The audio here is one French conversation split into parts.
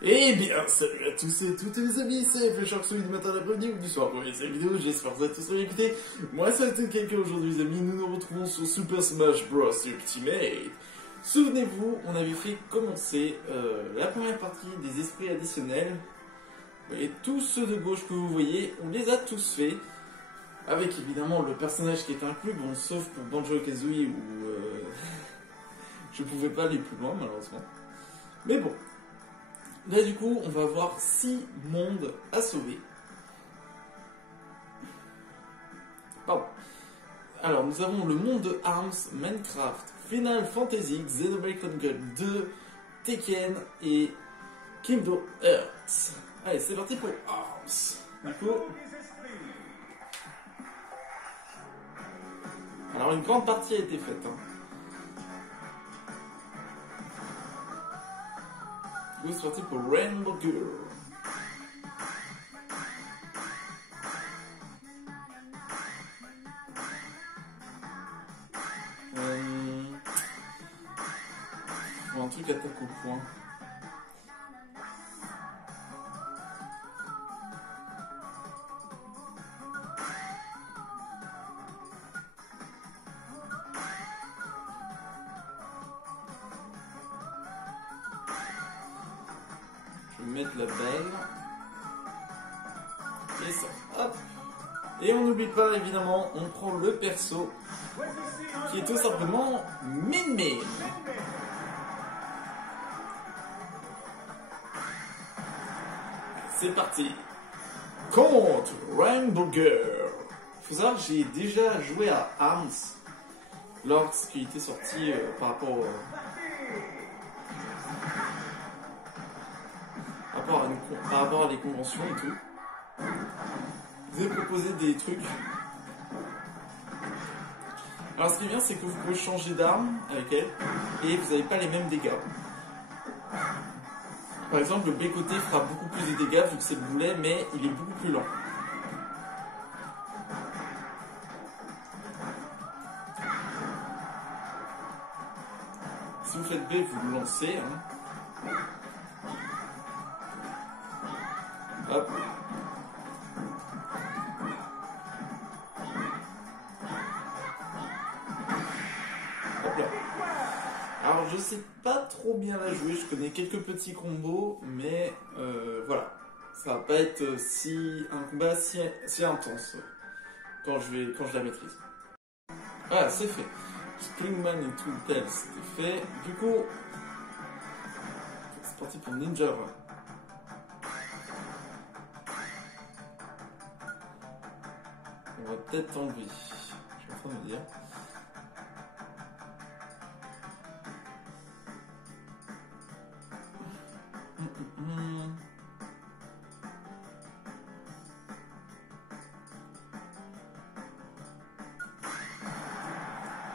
Eh bien, salut à tous et toutes les amis, c'est FleSharkSoy du matin à l'après-midi ou du soir pour cette vidéo, j'espère que vous êtes tous bien écoutés. Moi, ça a été quelqu'un aujourd'hui les amis, nous nous retrouvons sur Super Smash Bros Ultimate. Souvenez-vous, on avait fait commencer la première partie des esprits additionnels. Et tous ceux de gauche que vous voyez, on les a tous faits. Avec évidemment le personnage qui est inclus, bon, sauf pour Banjo-Kazooie où je pouvais pas aller plus loin malheureusement. Mais bon. Là du coup, on va voir 6 mondes à sauver. Pardon. Alors nous avons le monde de Arms, Minecraft, Final Fantasy, Xenoblade Chronicles 2, Tekken et Kingdom Hearts. Allez, c'est parti pour Arms. Du coup... Alors une grande partie a été faite. C'est parti pour Rainbow Girl. Faut un truc attaque au point. Je vais mettre la belle. Et ça, hop. Et on n'oublie pas, évidemment, on prend le perso, qui est tout simplement Min Min. C'est parti. Contre Rainbow Girl. Faut savoir que j'ai déjà joué à Arms lorsqu'il était sorti par rapport à des conventions et tout. Je vous ai proposé des trucs. Alors ce qui est bien, c'est que vous pouvez changer d'arme avec elle et vous n'avez pas les mêmes dégâts. Par exemple, le B-côté fera beaucoup plus de dégâts vu que c'est le boulet, mais il est beaucoup plus lent. Si vous faites B, vous le lancez. Hop. Hop là. Alors je sais pas trop bien la jouer, je connais quelques petits combos, mais voilà. Ça va pas être un combat si intense quand je la maîtrise. Voilà, c'est fait. Springman et tout tel, c'était fait. Du coup, c'est parti pour Ninja Run. On va peut-être enlever. Je suis en train de me dire.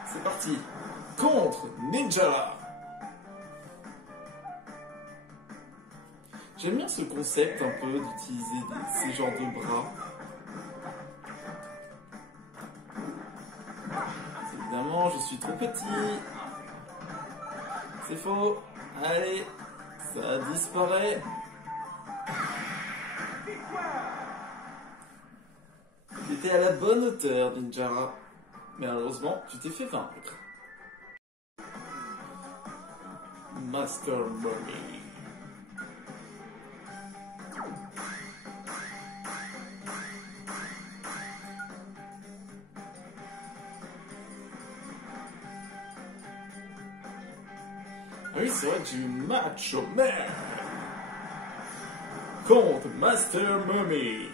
C'est parti. Contre Ninja. J'aime bien ce concept un peu d'utiliser ces genres de bras. Évidemment, je suis trop petit. C'est faux. Allez, ça disparaît. Tu étais à la bonne hauteur, Ninja. Mais malheureusement, tu t'es fait vaincre. Master Mummy. Ah oui, c'est vrai que j'ai eu Macho Man contre Master Mummy.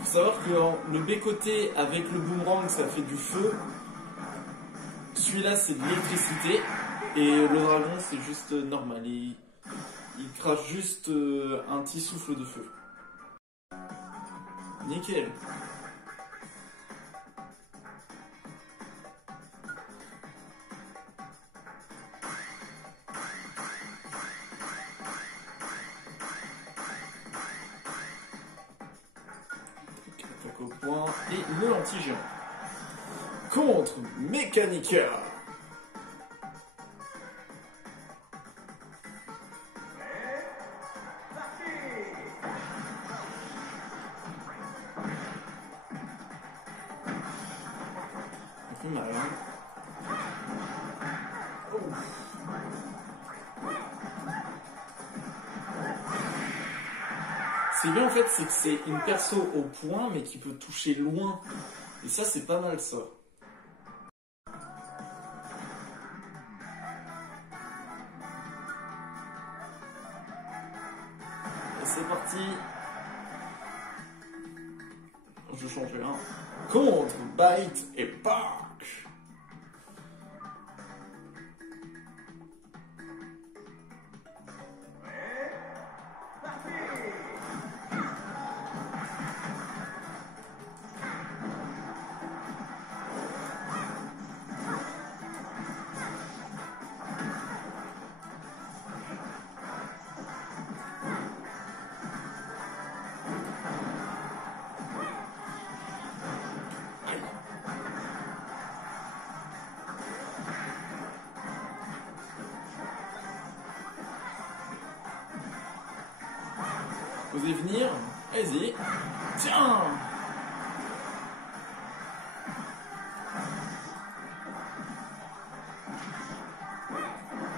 Faut savoir que le B-côté avec le boomerang ça fait du feu. Celui-là c'est de l'électricité. Et le dragon c'est juste normal. Il crache juste un petit souffle de feu. Nickel. et le anti-géant. Contre Mechanica. On fait mal, hein. Oh. C'est bien en fait, c'est que c'est une perso au point mais qui peut toucher loin. Et ça c'est pas mal ça. Et c'est parti. Je change un. Contre Bite et Bark. Vous allez venir, allez-y. Tiens!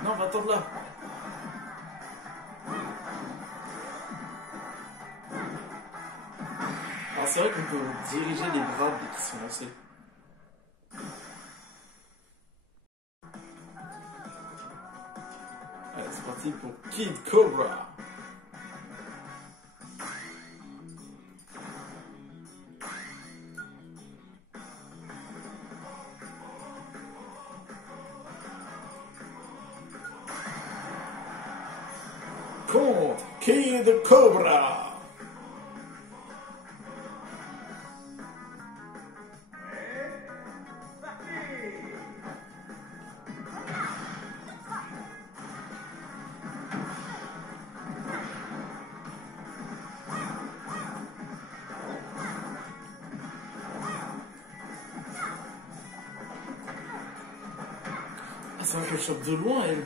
Non, va attendre là. Alors c'est vrai qu'on peut diriger les bras dès qu'ils sont lancés. Allez, c'est parti pour Kid Cobra. Contre Kid Cobra. Ah, c'est vrai qu'elle chope de loin, elle.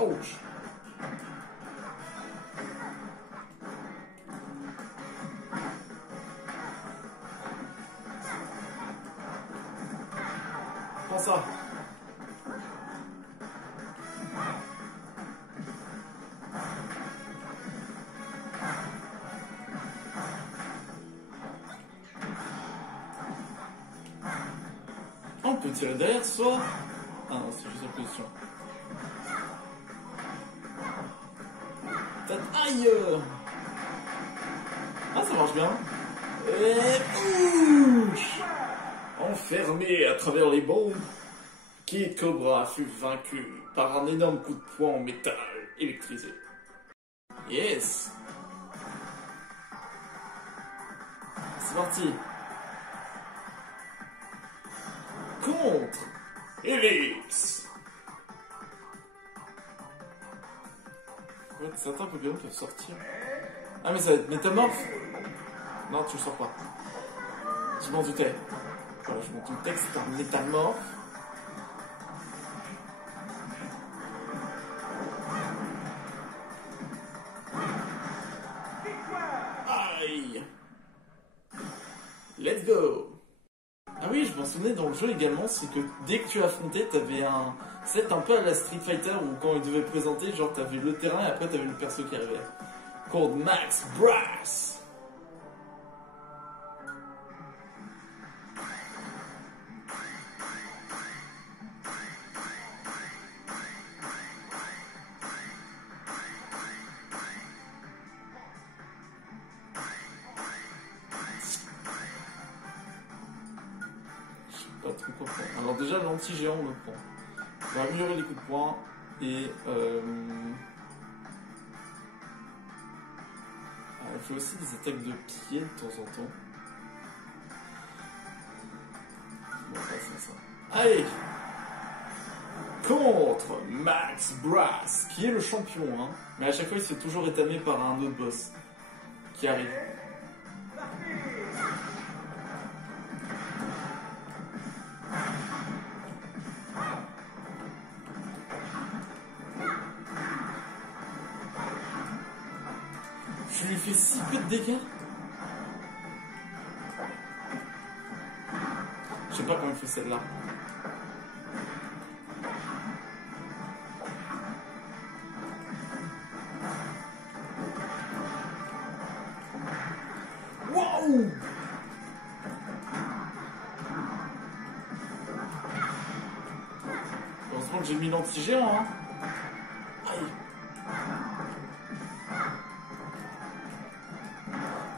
Ouch. Prends ça. On peut tirer derrière soi. Ah non, c'est juste la position. Aïe! Ah, ça marche bien. Et bouche! Enfermé à travers les bombes, Kid Cobra fut vaincu par un énorme coup de poing en métal électrisé. Yes! C'est parti! Contre Helix! Ouais, certains Pokémon peuvent sortir. Ah, mais ça va être métamorphe? Non, tu le sors pas. Je m'en doutais. Voilà, je m'en doutais que c'est un métamorphe. Aïe! Let's go! Ah oui, je m'en souvenais dans le jeu également, c'est que dès que tu affrontais, t'avais un set un peu à la Street Fighter où quand il devait présenter, genre t'avais le terrain et après t'avais le perso qui arrivait. Contre Max Brass! Pas trop quoi faire. Alors déjà l'anti-géant on le prend. On va améliorer les coups de poing et il faut aussi des attaques de pied de temps en temps. Bon, ça. Allez! contre Max Brass, qui est le champion, hein. Mais à chaque fois, il se fait toujours étamer par un autre boss qui arrive. Je lui fais si peu de dégâts. Je sais pas comment il fait celle-là. Wow! Heureusement que j'ai mis l'anti-géant, hein. Aïe.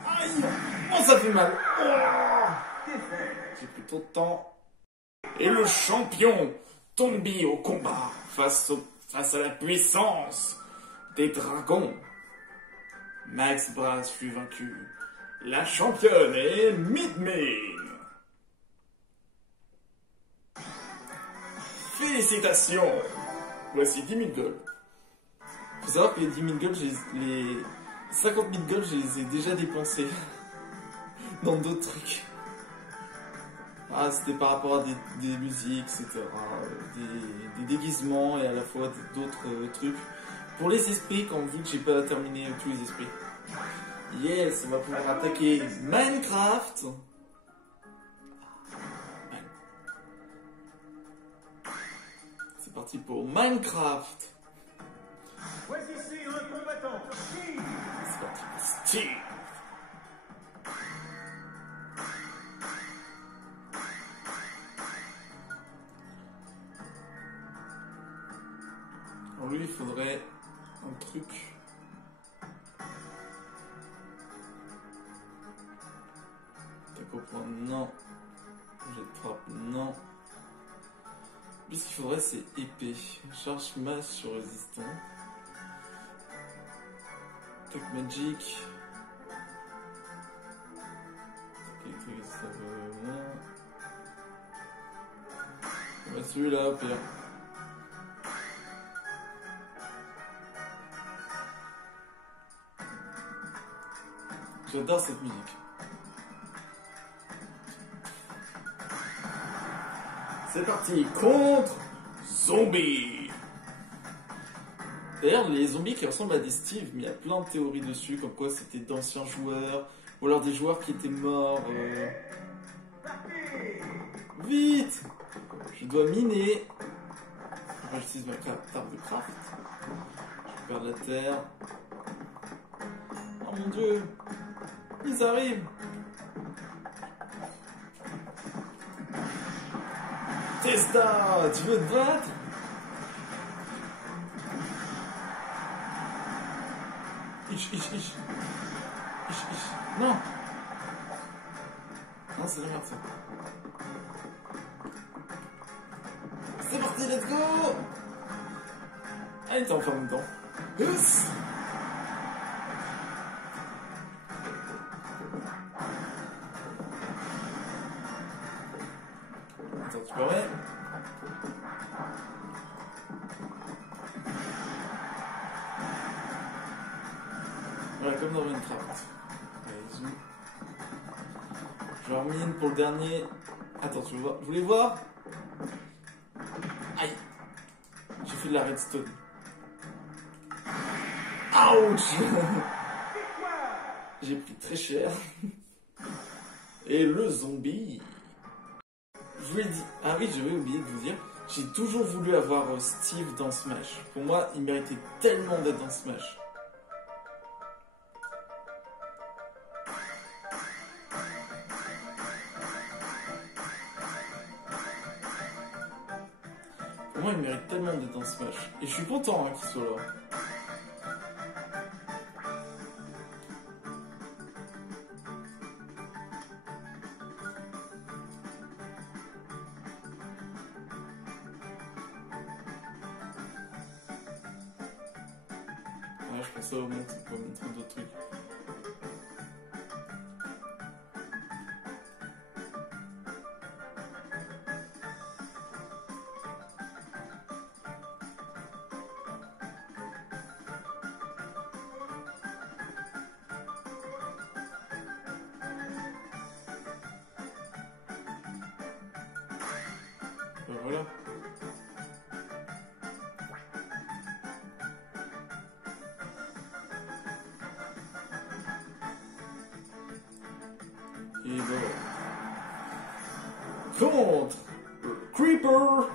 Aïe! Oh, ça fait mal. Oh, j'ai plus trop de temps. Et le champion tombe au combat face à la puissance des dragons. Max Brass fut vaincu. La championne est Midmain. Félicitations. Voici 10 000 gold. Faut savoir que les 10 000 gold, les 50 000 gold, je les ai déjà dépensés dans d'autres trucs. Ah, c'était par rapport à des musiques, etc. Des déguisements et à la fois d'autres trucs. Pour les esprits, quand vu que j'ai pas terminé tous les esprits. Yes, on va pouvoir attaquer Minecraft. C'est parti pour Minecraft. Voici ici un combattant, Steve. C'est parti pour Steve. Alors lui, il faudrait un truc. Tac au point, non. Jet de frappe, non. Lui, ce qu'il faudrait, c'est épée. Charge masse sur résistant. Tac magic. Électrique, ça veut non. On va celui-là, au pire. J'adore cette musique. C'est parti contre Zombie. D'ailleurs, les zombies qui ressemblent à des Steve, mais il y a plein de théories dessus, comme quoi c'était d'anciens joueurs, ou alors des joueurs qui étaient morts. Vite! Je dois miner. Enfin, j'utilise ma table de craft. Je perds de la terre. Oh mon dieu! Ils arrivent! Testa! Tu veux te battre? Ich. Non! Non, c'est la merde ça. C'est parti, let's go! Ah, il était enfin en même temps. Yes! Attends, tu permets? Voilà, comme dans Minecraft. Allez, zoom. Je remine pour le dernier. Attends, tu veux voir? Vous voulez voir? Aïe! J'ai fait de la redstone. Ouch! J'ai pris très cher. Et le zombie. Je vous l'ai dit. Ah oui, j'avais oublié de vous dire. J'ai toujours voulu avoir Steve dans Smash. Pour moi, il méritait tellement d'être dans Smash. Pour moi, il mérite tellement d'être dans Smash. Et je suis content qu'il soit là. Ouais, je pensais au montrer d'autres trucs. voilà. Et voilà. Contre Creeper.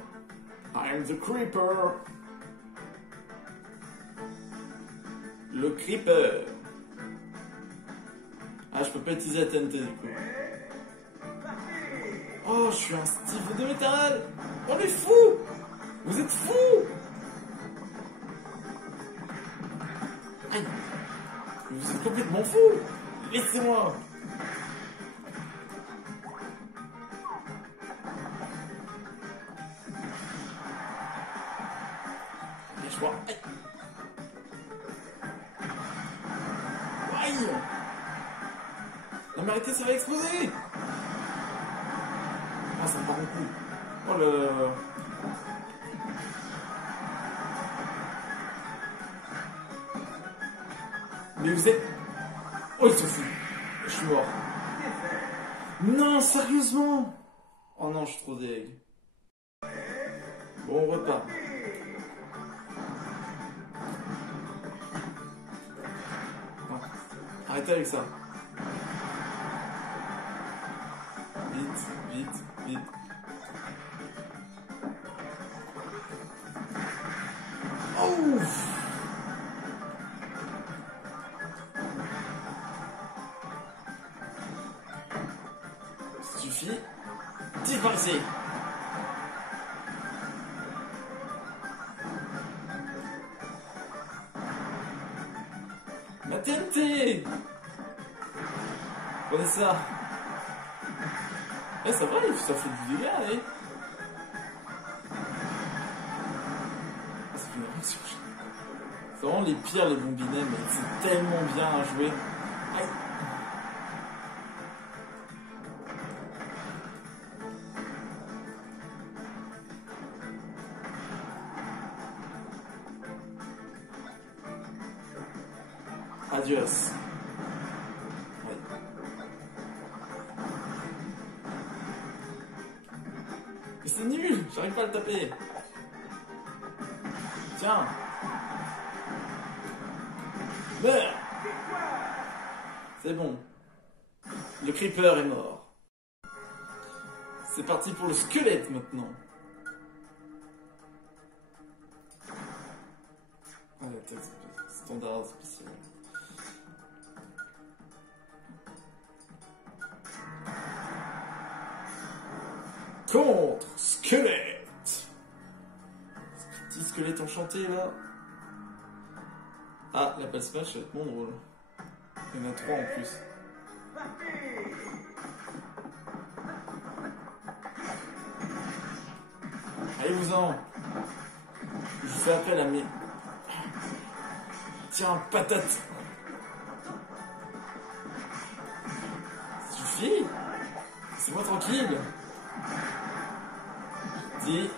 I'm the Creeper. Le Creeper. Ah, je peux pas utiliser la TNT du coup. Oh, je suis un Steve de métal. On est fous. Vous êtes fous. Aïe. Vous êtes complètement fous. Laissez-moi. Et je vois. Aïe. Aïe. Non mais arrêtez, ça va exploser. Ah, ça me part beaucoup. Oh là. Mais vous êtes... Oh, il se fout. Je suis mort. Non, sérieusement. Oh non, je suis trop deg. Bon, on repart. Non. Arrêtez avec ça. Vite, vite, vite. Oh! Suffit. Disparaissez. Ma TNT. Prenez ça. Eh, ça va, ça fait du dégât, allez. Ah, ça fait une réaction. C'est vraiment les pires, les bombinets, mais c'est tellement bien à jouer. Aïe. Adios. Ouais. Mais c'est nul, j'arrive pas à le taper. Tiens. Meurs. C'est bon. Le creeper est mort. C'est parti pour le squelette maintenant. Ah, la tête standard spécial. Contre squelette. Petit squelette enchanté là. Ah, la passe smash, ça va être mon drôle. Il y en a 3 en plus. Allez-vous-en. Je vous fais appel à mes... Tiens, patate. Ça suffit. C'est-moi tranquille. Dis...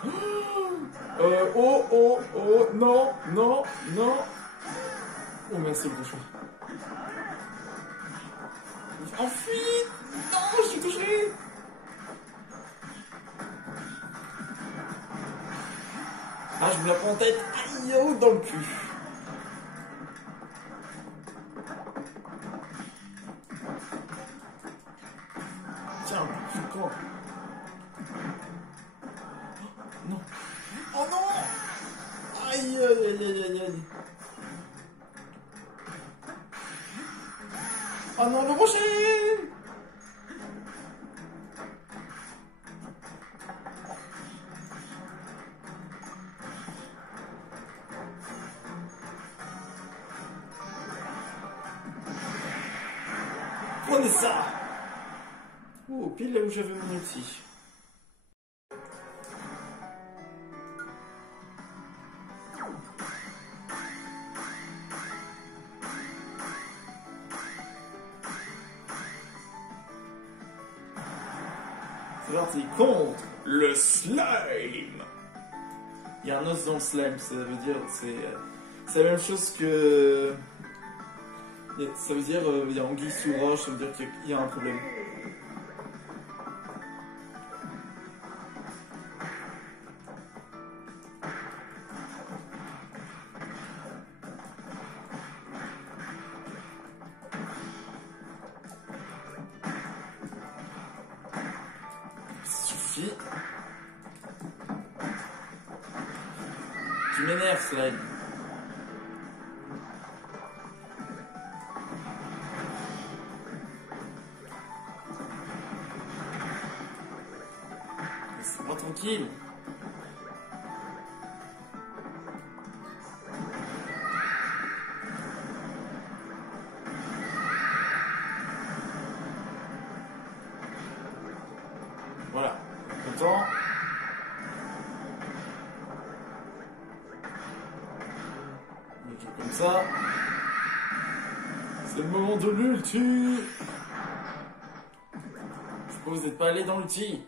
oh, non, non, non. Oh, merci le cochon. Enfuis. Non, je suis touché. Ah, je me la prends en tête. Aïe, oh, dans le cul. Tiens, je suis con. Non. Oh non. Aïe, aïe, aïe, aïe, aïe. Oh non, le rocher. Prenez ça. Oh, pile là où j'avais mon outil. C'est parti, contre le slime. Il y a un os dans le slime, ça veut dire, c'est la même chose que... Ça veut dire, il y a anguille sous roche, ça veut dire qu'il y a un problème. suffit. Tu m'énerves, Slime. Laisse-moi tranquille. Voilà, content. Je joue comme ça. C'est le moment de l'ulti. Je crois que vous n'êtes pas allé dans l'ulti.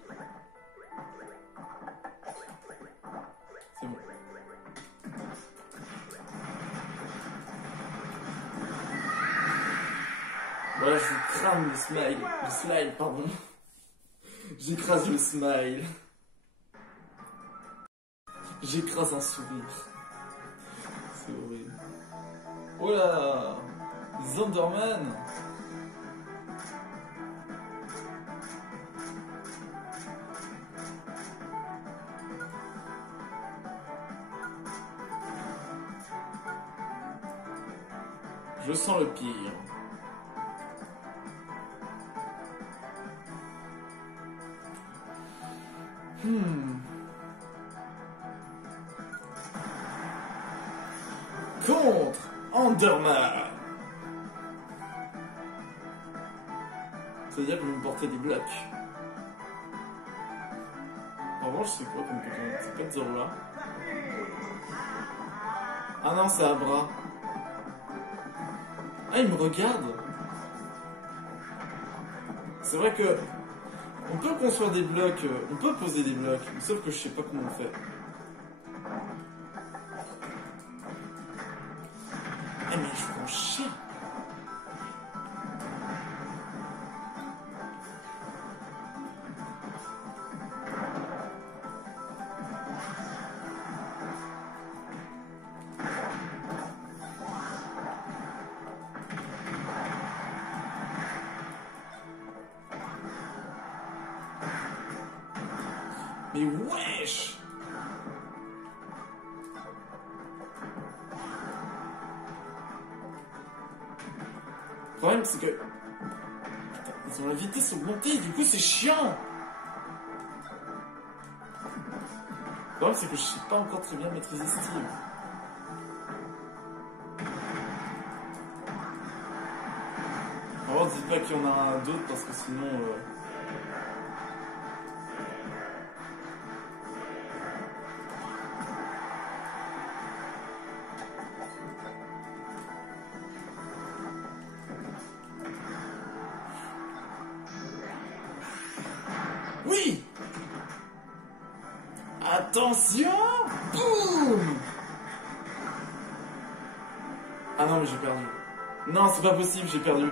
C'est bon. Voilà, je crame le smile. Le slime, pardon. J'écrase le smile. J'écrase un sourire. C'est horrible. Oh là, Zonderman. Je sens le pire. Contre Enderman. C'est-à-dire que je vais me porter des blocs. En revanche, c'est quoi comme Pokémon? C'est pas de Zorua. Ah non, c'est Abra. Ah, il me regarde. C'est vrai que on peut construire des blocs, on peut poser des blocs, sauf que je sais pas comment on fait. Ah mais je prends chien. Mais wesh! Le problème c'est que... Putain, ils ont la vitesse augmentée, du coup c'est chiant! Le problème c'est que je sais pas encore très bien maîtriser Steve. Alors dites pas qu'il y en a un d'autre parce que sinon... Oui! Attention! Boum! Ah non mais j'ai perdu. Non c'est pas possible, j'ai perdu.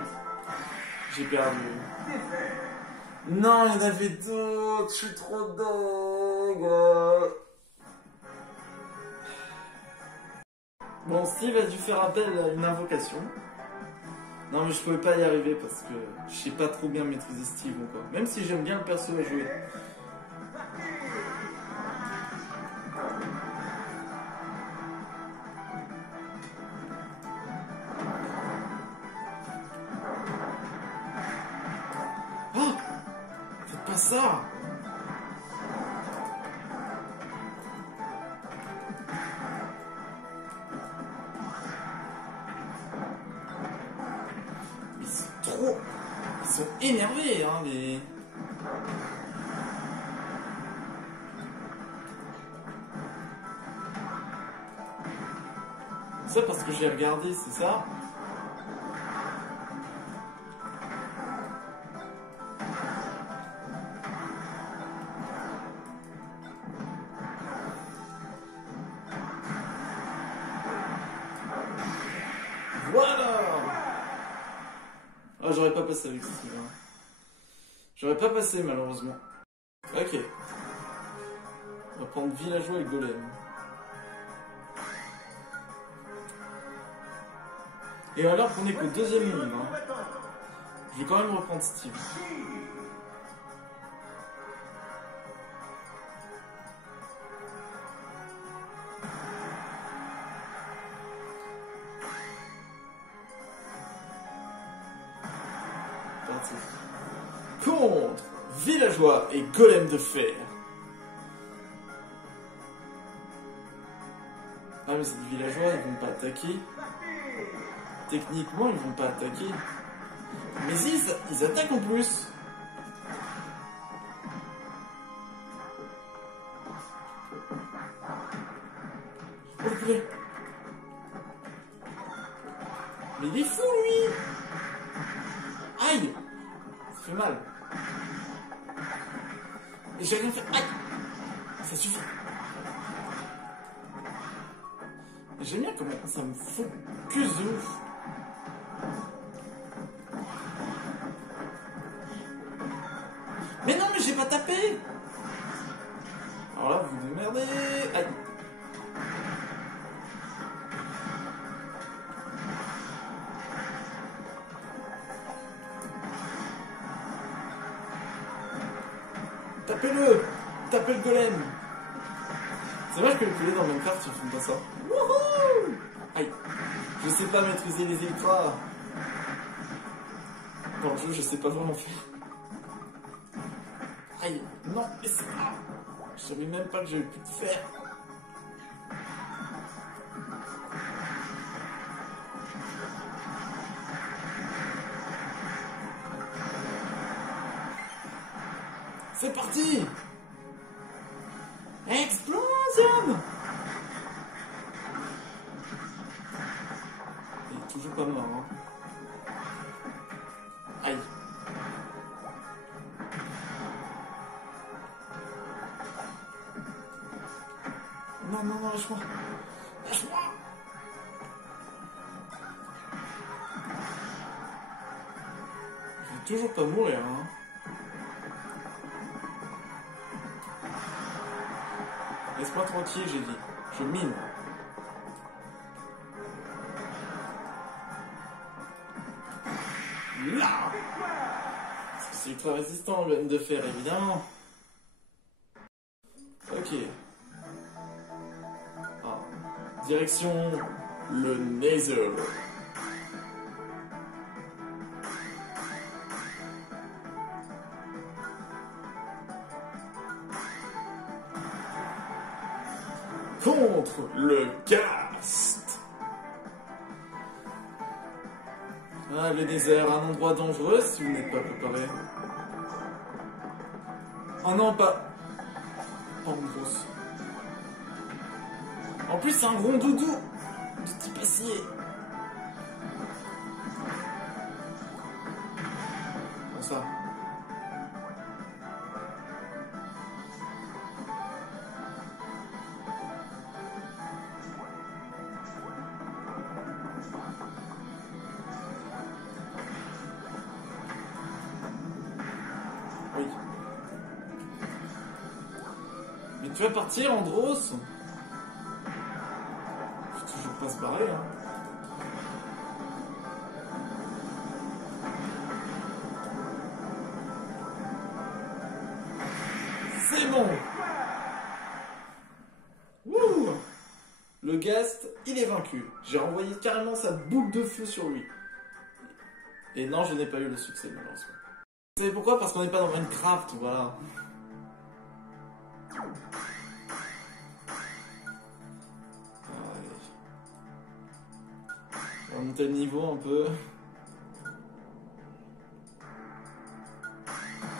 J'ai perdu. Non il y en avait d'autres, je suis trop dingue. Bon Steve a dû faire appel à une invocation. Non mais je pouvais pas y arriver parce que je sais pas trop bien maîtriser Steve encore. Même si j'aime bien le perso à jouer. Oh! Faites pas ça! Ils sont énervés, hein, les... Ça parce que j'ai regardé, c'est ça? Voilà! Ah, j'aurais pas passé avec ça, c'est bien. J'aurais pas passé, malheureusement. Ok. On va prendre villageois et golem. Et alors qu'on est qu'au deuxième monde, hein. Je vais quand même reprendre Steve. contre villageois et golem de fer. Ah mais c'est des villageois, ils vont pas attaquer. Techniquement, ils vont pas attaquer. Mais si, ils attaquent en plus. Oh le poulet. Mais il est fou lui. Aïe. Ça fait mal. Et j'ai rien fait. Aïe. Ça suffit. J'aime bien comment ça me focus de ouf. Mais non, mais j'ai pas tapé. Alors là, vous vous démerdez. Aïe. Tapez-le. Tapez le golem. C'est vrai que les poulets dans Minecraft, ils font pas ça. Wouhou! Aïe. Je sais pas maîtriser les ultras. Dans le jeu, je sais pas vraiment faire. Aïe. Non, mais c'est pas... Je savais même pas que j'avais pu le faire. C'est parti! Explosion! Il est toujours pas mort, hein. Aïe. Non, non, non, lâche-moi. Lâche-moi. Je vais toujours pas mourir, hein. Laisse-moi tranquille, j'ai dit. Je mine. Là! C'est ultra résistant, le M de fer, évidemment. Ok. Ah. Direction le Nether. Contre le Ghast. Ah, le désert, un endroit dangereux si vous n'êtes pas préparé. Oh non, pas en grosse. En plus, c'est un gros doudou de type acier. Bon, ça. Oui. Mais tu vas partir, Andros? Faut toujours pas se barrer, hein. C'est bon. Wouh. Le Ghast, il est vaincu. J'ai renvoyé carrément sa boule de feu sur lui. Et non, je n'ai pas eu le succès, malheureusement. Vous savez pourquoi? Parce qu'on n'est pas dans Minecraft, voilà. Allez. On va monter le niveau un peu.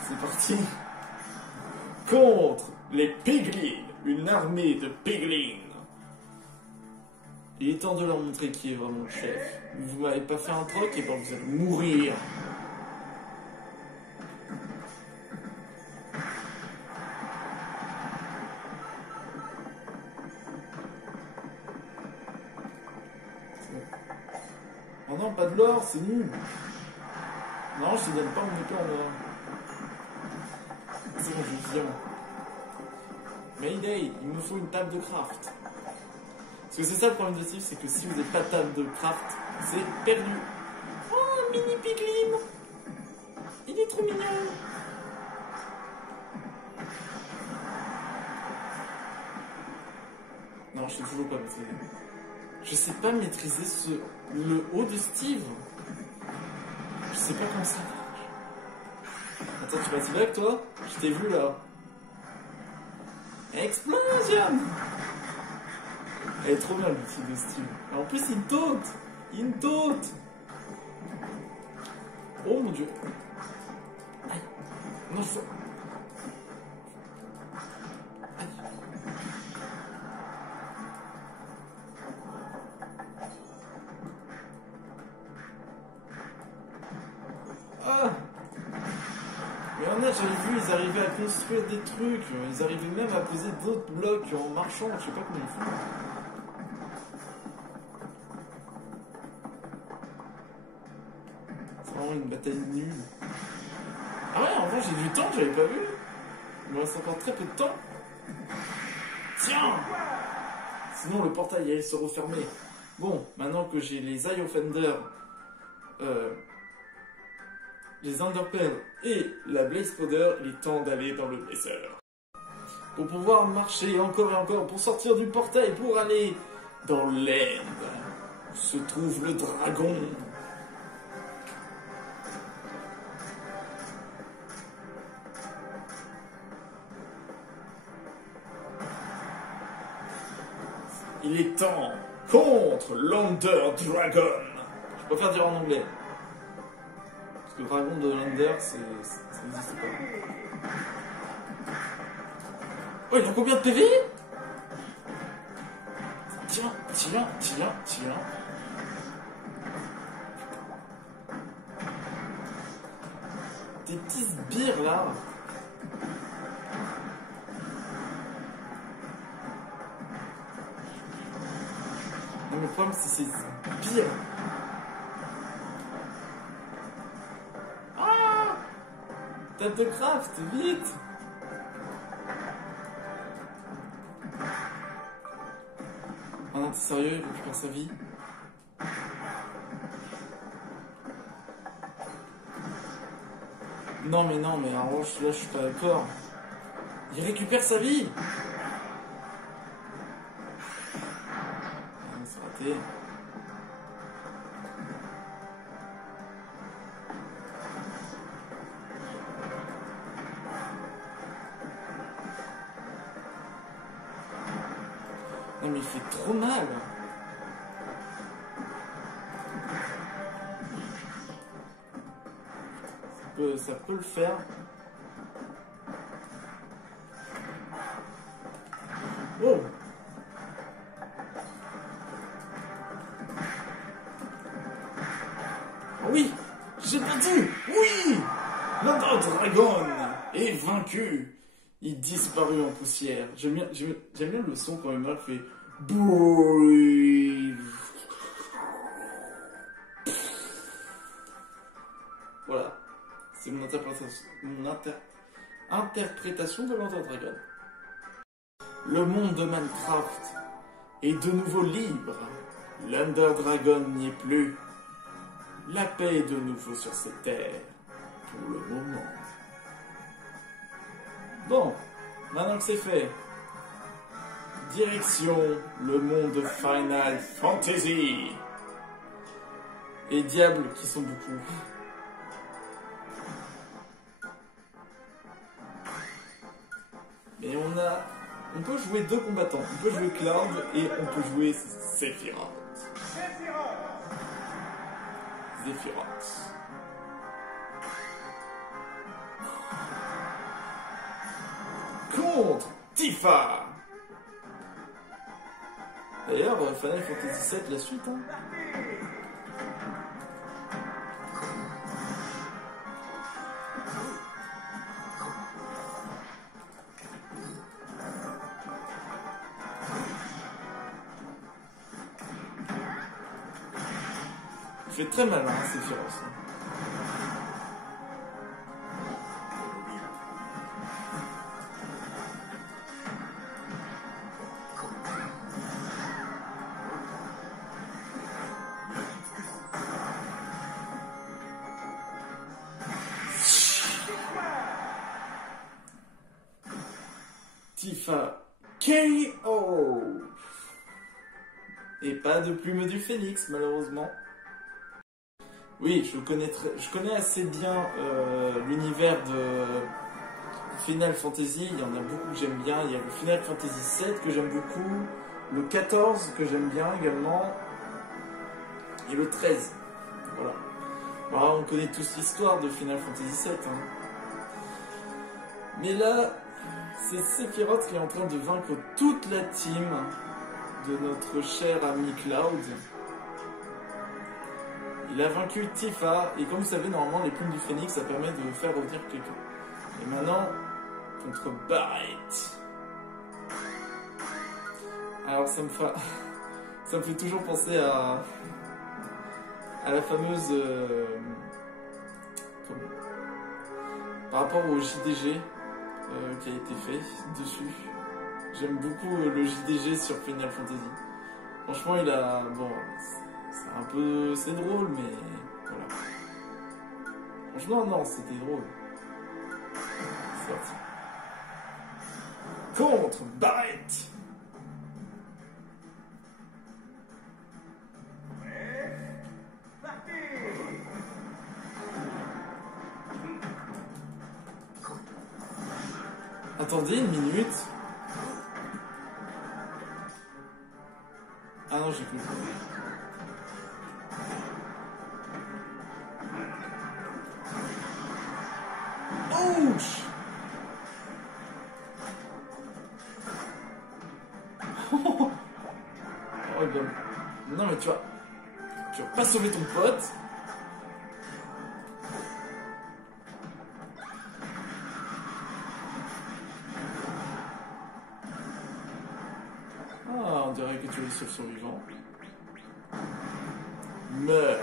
C'est parti. Contre les Piglins, une armée de Piglins. Il est temps de leur montrer qui est vraiment le chef. Vous m'avez pas fait un troc et ben vous allez mourir. Oh non, pas de l'or, c'est nul. Non, je te donne pas mon épée en or. C'est bon, je viens. Mayday, il me faut une table de craft. Parce que c'est ça le problème de Steve, c'est que si vous n'avez pas de table de craft, c'est perdu. Oh, mini piglin. Il est trop mignon. Non, je sais toujours pas maîtriser. Je sais pas maîtriser le haut de Steve. Je sais pas comment ça marche. Attends, tu vas t'y back, toi? Je t'ai vu, là. Explosion! Elle est trop bien, l'outil de Steve. En plus, il taute! Il taute! Oh mon dieu! Aïe! Non, je... Ah! Mais en fait, j'avais vu, ils arrivaient à construire des trucs, ils arrivaient même à poser d'autres blocs en marchant, je sais pas comment ils font. C'est vraiment une bataille nulle. Ah ouais, en vrai, j'ai du temps que j'avais pas vu. Il me reste encore très peu de temps. Tiens! Sinon, le portail allait se refermer. Bon, maintenant que j'ai les Eye Offender, les Underpell et la Blaze Powder, il est temps d'aller dans le blesseur. Pour pouvoir marcher encore et encore, pour sortir du portail, pour aller dans l'End, où se trouve le dragon. Il est temps contre l'Under Dragon. Je préfère dire en anglais. Parce que le dragon de l'Under, ça n'existe pas. Oh, il a combien de PV? Tiens. Des petits sbires là. Non, mais le problème, c'est ces sbires. Ah! Table de craft, vite! Ah non, t'es sérieux, il récupère sa vie. Non, mais en revanche, là, je suis pas d'accord. Il récupère sa vie! Ah, c'est raté. Non, mais il fait trop mal! Ça peut le faire. Oh! Oui! J'ai battu! Oui! Notre dragon est vaincu! Il disparut en poussière. J'aime bien le son quand il meurt, fait bruit. Voilà. C'est mon interprétation de l'Under Dragon. Le monde de Minecraft est de nouveau libre. L'Under Dragon n'y est plus. La paix est de nouveau sur cette terre. Pour le moment. Bon, maintenant que c'est fait, direction le monde de Final Fantasy. Et diables qui sont beaucoup. Et on peut jouer deux combattants. On peut jouer Cloud et on peut jouer Sephiroth. Contre Tifa. D'ailleurs, Final Fantasy VII, la suite, hein. Il fait très mal, hein, Sephiroth. Tifa KO. Et pas de plume du phénix, malheureusement. Oui, je connais assez bien l'univers de Final Fantasy. Il y en a beaucoup que j'aime bien. Il y a le Final Fantasy 7 que j'aime beaucoup, le 14 que j'aime bien également, et le 13. Voilà. Bon, on connaît tous l'histoire de Final Fantasy 7. Hein. Mais là, c'est Sephiroth qui est en train de vaincre toute la team de notre cher ami Cloud. Il a vaincu Tifa, et comme vous savez, normalement, les plumes du phénix, ça permet de faire revenir quelqu'un. Et maintenant, contre Barrett. Alors, ça me fait toujours penser à la fameuse... par rapport au JDG qui a été fait dessus. J'aime beaucoup le JDG sur Final Fantasy. Franchement, il a... Bon... C'est drôle, mais voilà. Franchement, non, c'était drôle. C'est parti. Contre Barrett. Attendez une minute. Ah non, j'ai plus. Ouch. Oh, ben. Non mais tu vas pas sauver ton pote. Ah, on dirait que tu es le seul survivant. Meurs.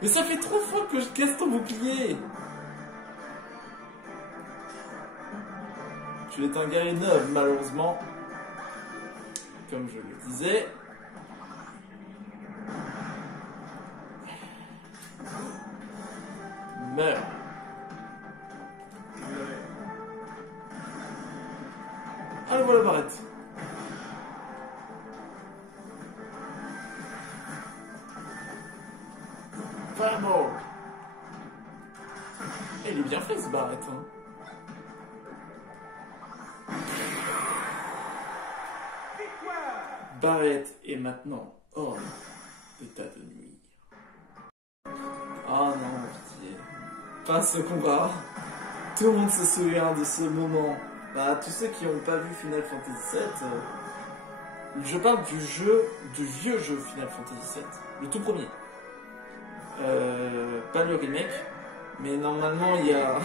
Mais ça fait 3 fois que je casse ton bouclier. Tu es un guerrier neuf, malheureusement. Comme je le disais. Meurs. Ah, le voilà Barrett. Fireball. Il est bien fait ce Barrett. Hein. Barrett est maintenant hors d'état de nuire. Oh non, pitié. Pas ce combat. Tout le monde se souvient de ce moment. Bah, tous ceux qui n'ont pas vu Final Fantasy VII, je parle du vieux jeu Final Fantasy VII, le tout premier. Pas le remake, mais normalement il y a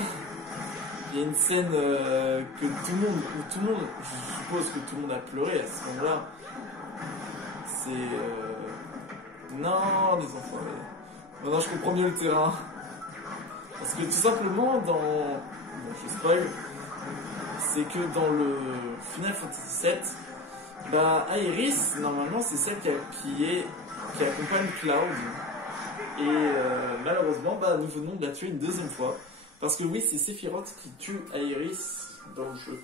une scène que tout le monde, je suppose que tout le monde a pleuré à ce moment-là. C'est... Non, les enfants, maintenant je comprends mieux le terrain. Parce que tout simplement, bon, je spoil, c'est que dans le Final Fantasy VII, bah, Aeris, normalement, c'est celle qui accompagne Cloud. Et malheureusement, bah, nous venons de la tuer une deuxième fois. Parce que oui, c'est Sephiroth qui tue Aeris dans le jeu.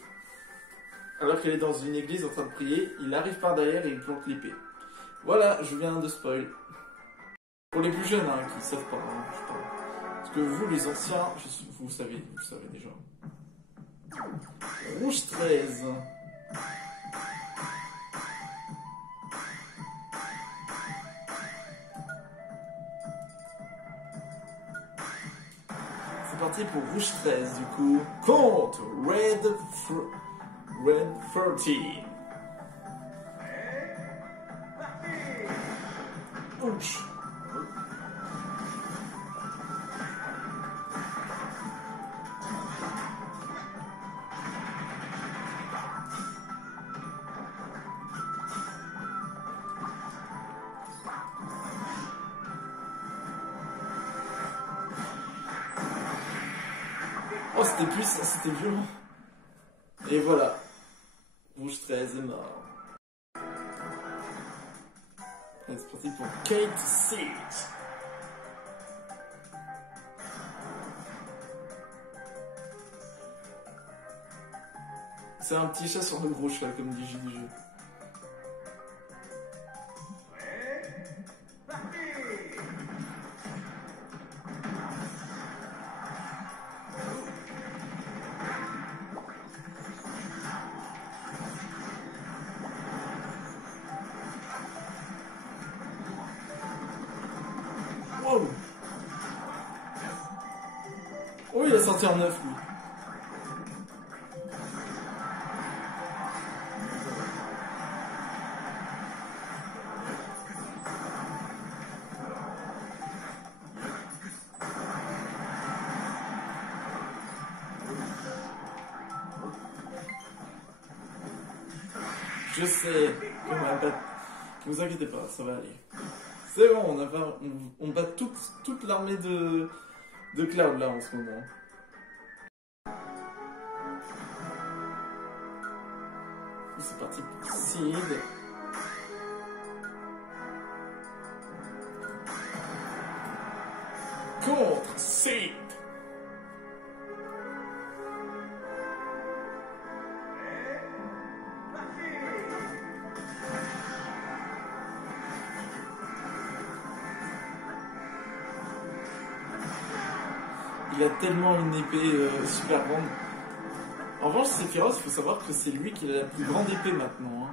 Alors qu'elle est dans une église en train de prier, il arrive par derrière et il plante l'épée. Voilà, je viens de spoil. Pour les plus jeunes hein, qui ne savent pas, hein, je parle. Parce que vous, les anciens, vous savez déjà. Rouge 13. C'est parti pour Rouge 13 du coup. Contre Red 13. Ouch. Oh, c'était puissant, c'était violent. Et voilà. Rouge 13 est mort. Allez, c'est parti pour Kate Siege. C'est un petit chat sur le gros chat, comme dit JDG. est sorti en 9 lui. Je sais. Ne vous inquiétez pas, ça va aller. C'est bon, on bat toute l'armée de Cloud là en ce moment. C'est parti pour Seed. Contre Seed. Il a tellement une épée super grande. En revanche, Sephiroth, il faut savoir que c'est lui qui a la plus grande épée maintenant. Hein.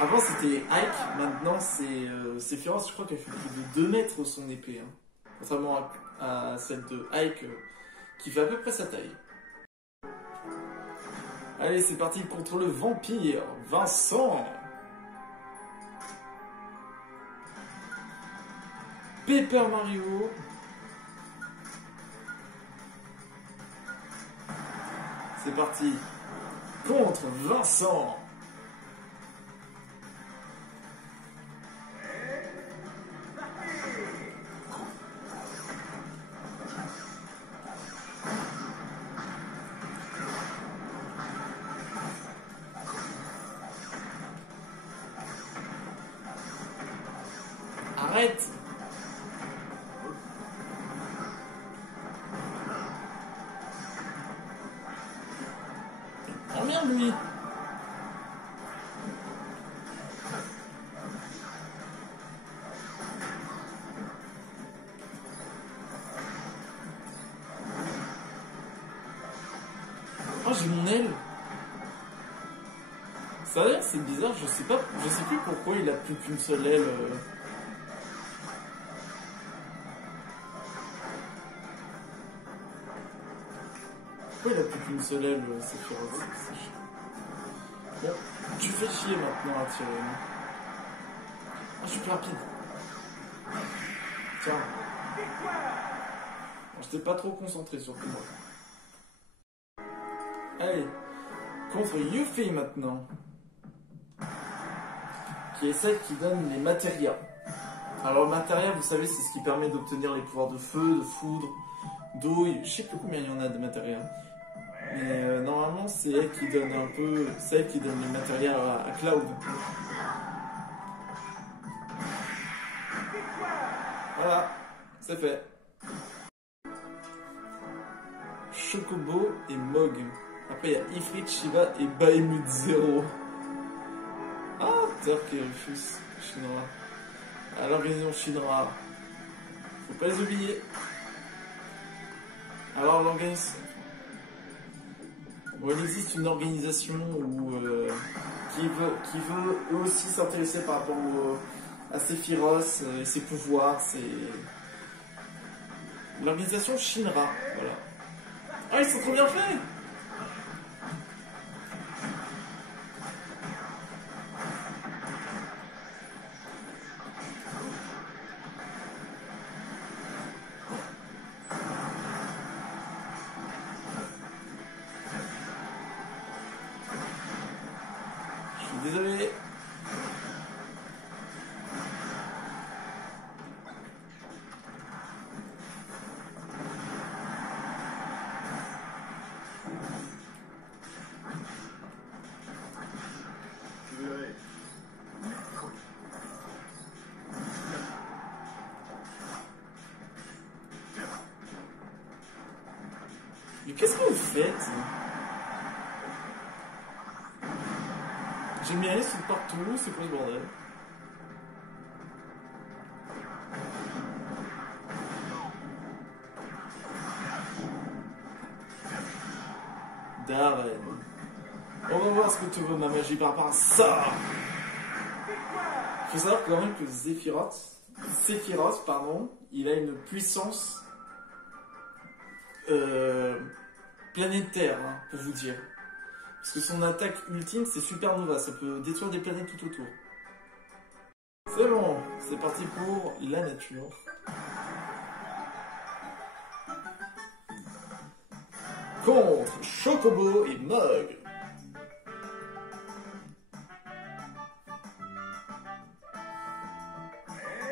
Avant c'était Ike, maintenant c'est Sephiroth, je crois qu'elle fait plus de 2 mètres son épée. Hein. Contrairement à celle de Ike qui fait à peu près sa taille. Allez, c'est parti contre le vampire, Vincent. Paper Mario. C'est parti contre Vincent. Arrête. Emmerde lui. Oh, j'ai mon aile. Ça a l'air, c'est bizarre, je sais plus pourquoi il a plus qu'une seule aile. Pourquoi il a plus qu'une seule aile, Sephiroth? Bon, tu fais chier maintenant à tirer. Ah, je suis plus rapide. Tiens. Bon, je t'ai pas trop concentré sur moi. Allez, contre Yuffie maintenant. Qui est celle qui donne les matérias. Alors le matériel, vous savez, c'est ce qui permet d'obtenir les pouvoirs de feu, de foudre, d'eau. Je sais plus combien il y en a de matériel. Mais normalement, c'est elle qui donne un peu. C'est elle qui donne les matériels à Cloud. Voilà, c'est fait. Chocobo et Mog. Après, il y a Ifrit, Shiva et Bahamut Zero. Ah, Turk et Rufus, Shinra. À l'organisation Shinra. Faut pas les oublier. Alors, l'organisation. Bon, il existe une organisation qui veut eux aussi s'intéresser par rapport à Sephiroth et ses pouvoirs. C'est l'organisation Shinra. Voilà. Ah, ils sont trop bien faits! Désolé. Mais qu'est-ce que vous faites? J'ai mis un sur partout, c'est quoi ce bordel? Darren. On va voir ce que tu veux, ma magie, par rapport à ça. Il faut savoir quand même que Sephiroth, pardon, il a une puissance planète Terre, hein, pour vous dire. Parce que son attaque ultime, c'est Supernova. Ça peut détruire des planètes tout autour. C'est bon, c'est parti pour la nature. Contre Chocobo et Mog.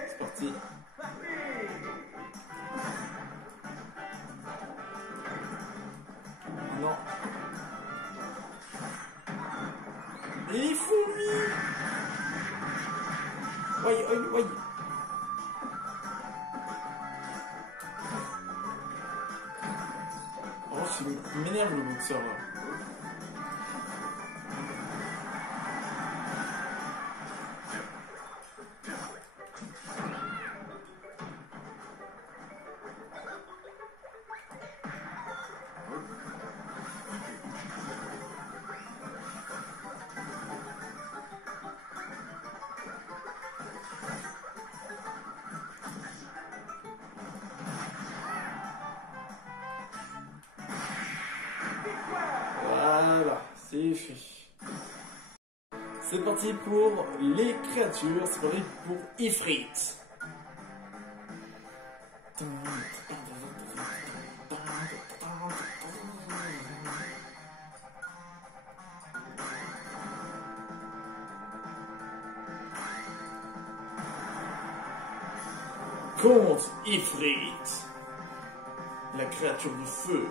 C'est parti. Oh non. Il est fou lui. Oi, oi, oi. Oh, il m'énerve le boxeur là. Voilà, c'est fait. C'est parti pour les créatures, c'est parti pour Ifrit. Contre Ifrit, la créature du feu.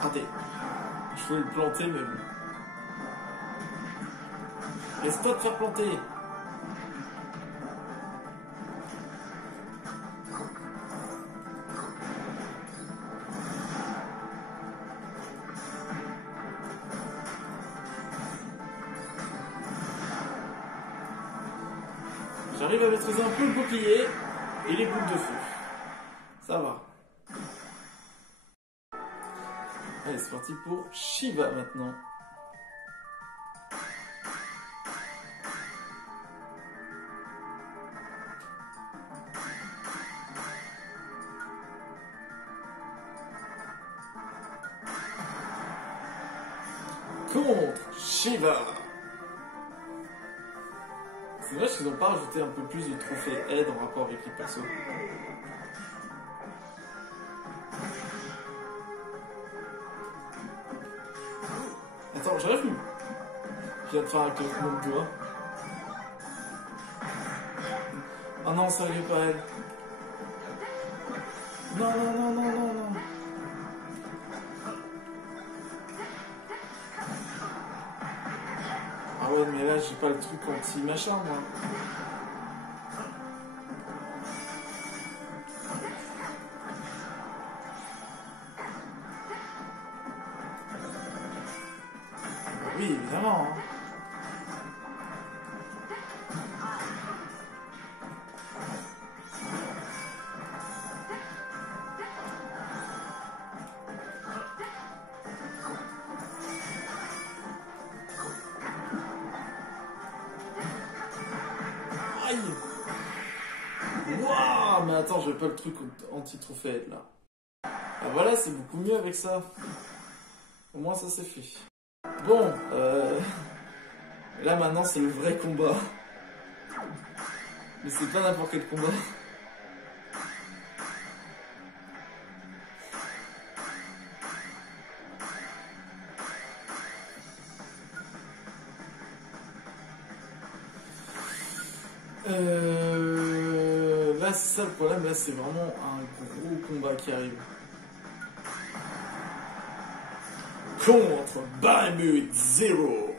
Attendez, je voulais le planter, mais bon. Laisse-toi te faire planter. J'arrive à maîtriser un peu le bouclier et les boules de feu. Ça va. Allez, c'est parti pour Shiva maintenant. Contre Shiva. C'est vrai qu'ils n'ont pas rajouté un peu plus de trophées aide en rapport avec les persos. Attends, j'arrive plus. Je viens de faire un claquement de doigts. Oh non, ça arrive pas elle. Non, non, non, non, non, non. Ah ouais, mais là, j'ai pas le truc anti-machin, moi. Oui, évidemment. Hein. Aïe. Waouh, mais attends, je veux pas le truc anti-trophée là. Ah voilà, c'est beaucoup mieux avec ça. Au moins ça c'est fait. Bon, là maintenant c'est le vrai combat. Mais c'est pas n'importe quel combat. Là c'est ça le problème, là c'est vraiment un gros combat qui arrive. Contre Bahamut Zero.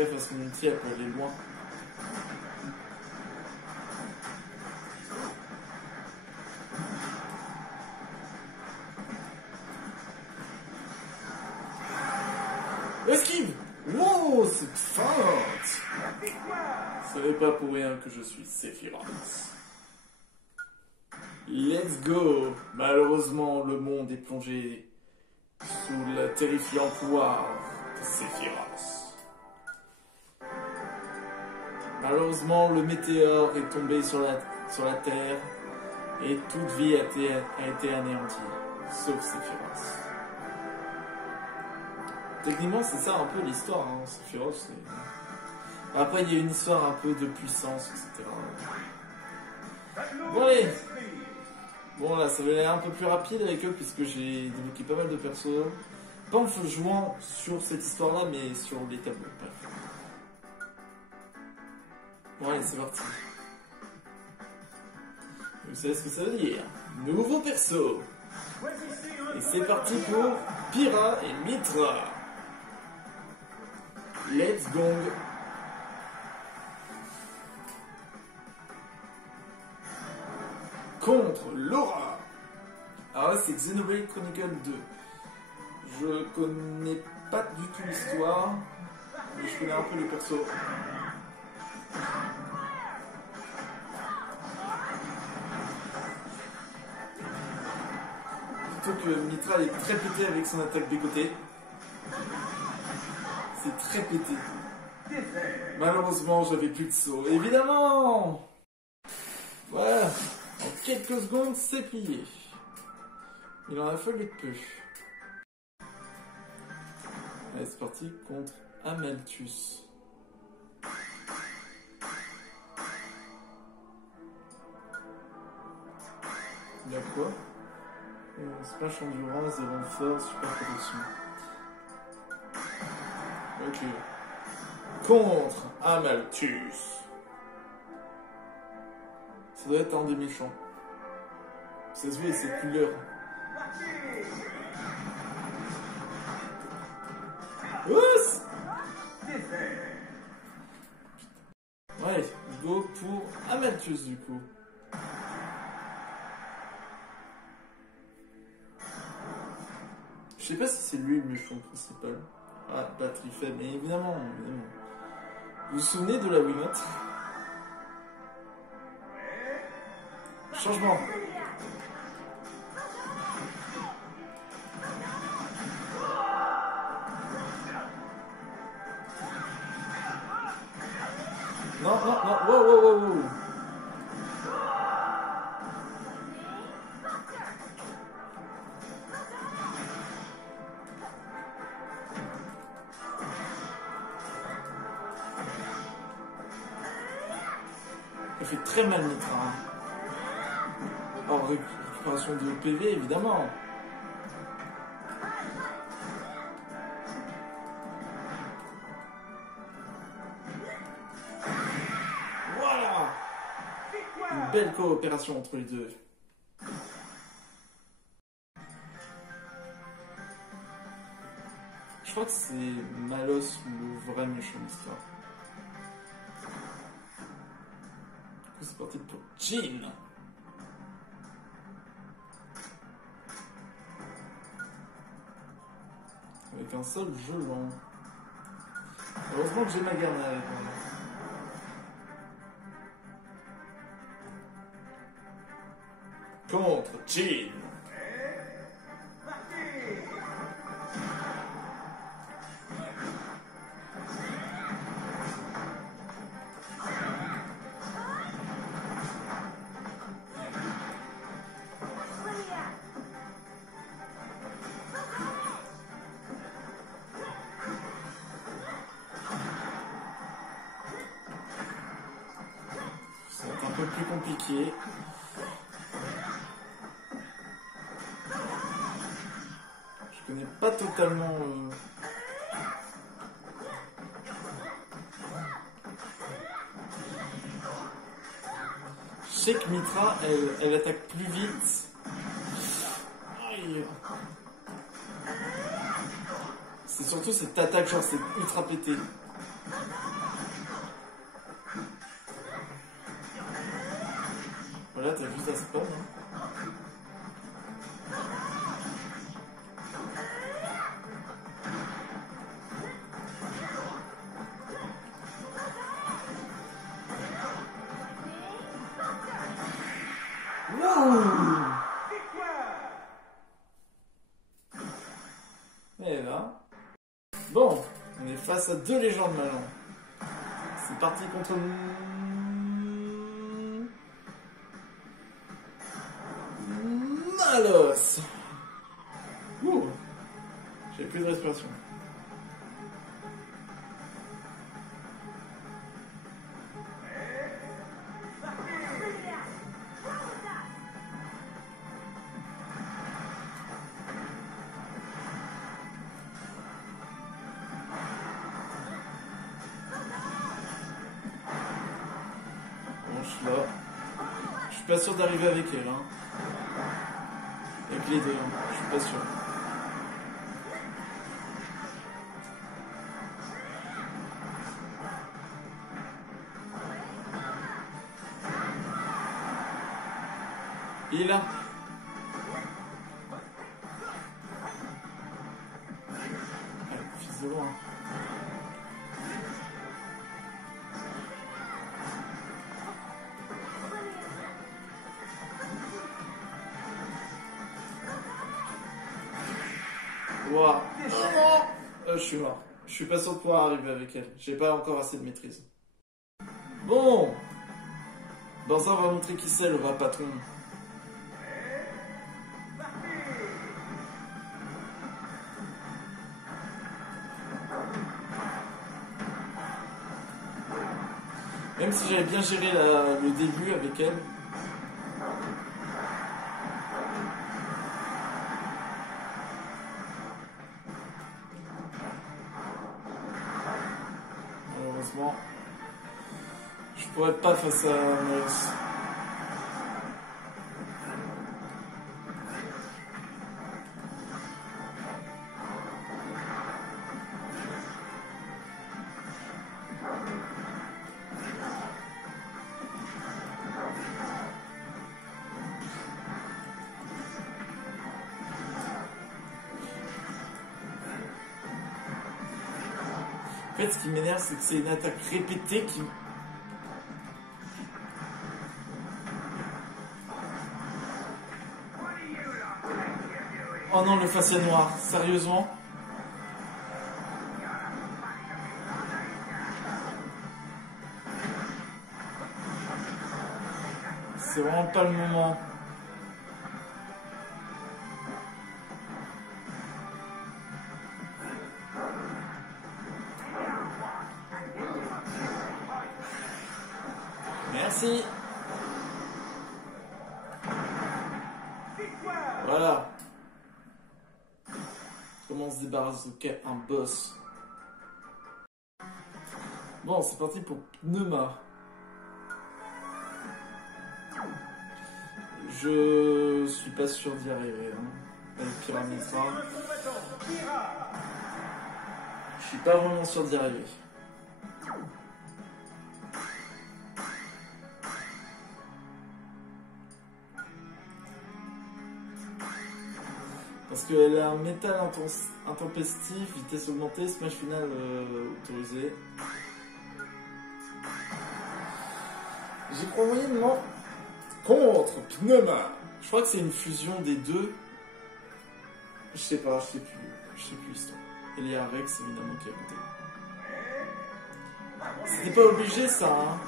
gaffe à son ulti, elle peut aller loin. Esquive! Wow, c'est forte! Ce n'est pas pour rien que je suis Sephiroth. Let's go! Malheureusement, le monde est plongé sous le terrifiant pouvoir de Sephiroth. Malheureusement, le météore est tombé sur la Terre et toute vie a été anéantie, sauf Sephiroth. Techniquement, c'est ça un peu l'histoire, hein. Sephiroth, c'est... Après, il y a une histoire un peu de puissance, etc. Bon, allez! Bon, là, ça va aller un peu plus rapide avec eux, puisque j'ai débloqué pas mal de persos. Pas en jouant sur cette histoire-là, mais sur les tableaux. Bref. Bon, allez, c'est parti. Vous savez ce que ça veut dire? Nouveau perso! Et c'est parti pour Pyra et Mythra. Let's gong. Contre Laura. Ah ouais, c'est Xenoblade Chronicle 2. Je connais pas du tout l'histoire, mais je connais un peu les persos. Surtout que Mythra est très pété avec son attaque des côtés. C'est très pété. Malheureusement, j'avais plus de saut. Évidemment! Voilà. En quelques secondes, c'est plié. Il en a fallu peu. Allez, c'est parti contre Amalthus. Il y a quoi? Splash endurance, des renforts, super protection. Ok. Contre Amalthus. Ça doit être un des méchants. Ça se voit, ses couleurs. Ouss! Ouais, go pour Amalthus du coup. Je sais pas si c'est lui le méchant principal. Ah, batterie faible, mais évidemment, évidemment. Vous vous souvenez de la Wiimote? Changement. Non, non, non, wow, wow, wow, wow. Ça fait très mal, Mythra. Or, récupération de PV, évidemment. Voilà! Une belle coopération entre les deux. Je crois que c'est Malos le vrai méchant de l'histoire. Du coup, c'est parti pour Jean. Avec un seul gelon. Heureusement que j'ai ma garde avec moi. Contre Jean. C'est un peu plus compliqué. Je connais pas totalement... Je sais que Mythra, elle attaque plus vite. Aïe. C'est surtout cette attaque, genre c'est ultra pété. Voilà, t'as juste à spam. Hein. Et là. Bon, on est face à deux légendes maintenant. C'est parti contre Malos. Ouh. J'ai plus de respiration. Là. Je suis pas sûr d'arriver avec elle. Hein. Avec les deux, hein. Je suis pas sûr. Il est là. Fils de loin. Wow. Je suis mort. Je suis pas sûr de pouvoir arriver avec elle. J'ai pas encore assez de maîtrise. Bon. Banza va montrer qui c'est le vrai patron. Même si j'avais bien géré le début avec elle. Malheureusement, je pourrais pas face à Maurice. En fait, ce qui m'énerve, c'est que c'est une attaque répétée qui... Oh non, le fascia noir, sérieusement? C'est vraiment pas le moment. Merci. Voilà. Comment on se débarrasse de un boss? Bon, c'est parti pour Pneuma. Je suis pas sûr d'y arriver. Hein. Avec Pyramitra. Je suis pas vraiment sûr d'y arriver. Parce qu'elle a un métal intempestif, vitesse augmentée, smash final autorisé. J'ai crois moyennement contre Pneuma. Je crois que c'est une fusion des deux. Je sais pas, je sais plus l'histoire. Et il y a Rex évidemment qui est à côté. C'était pas obligé ça, hein.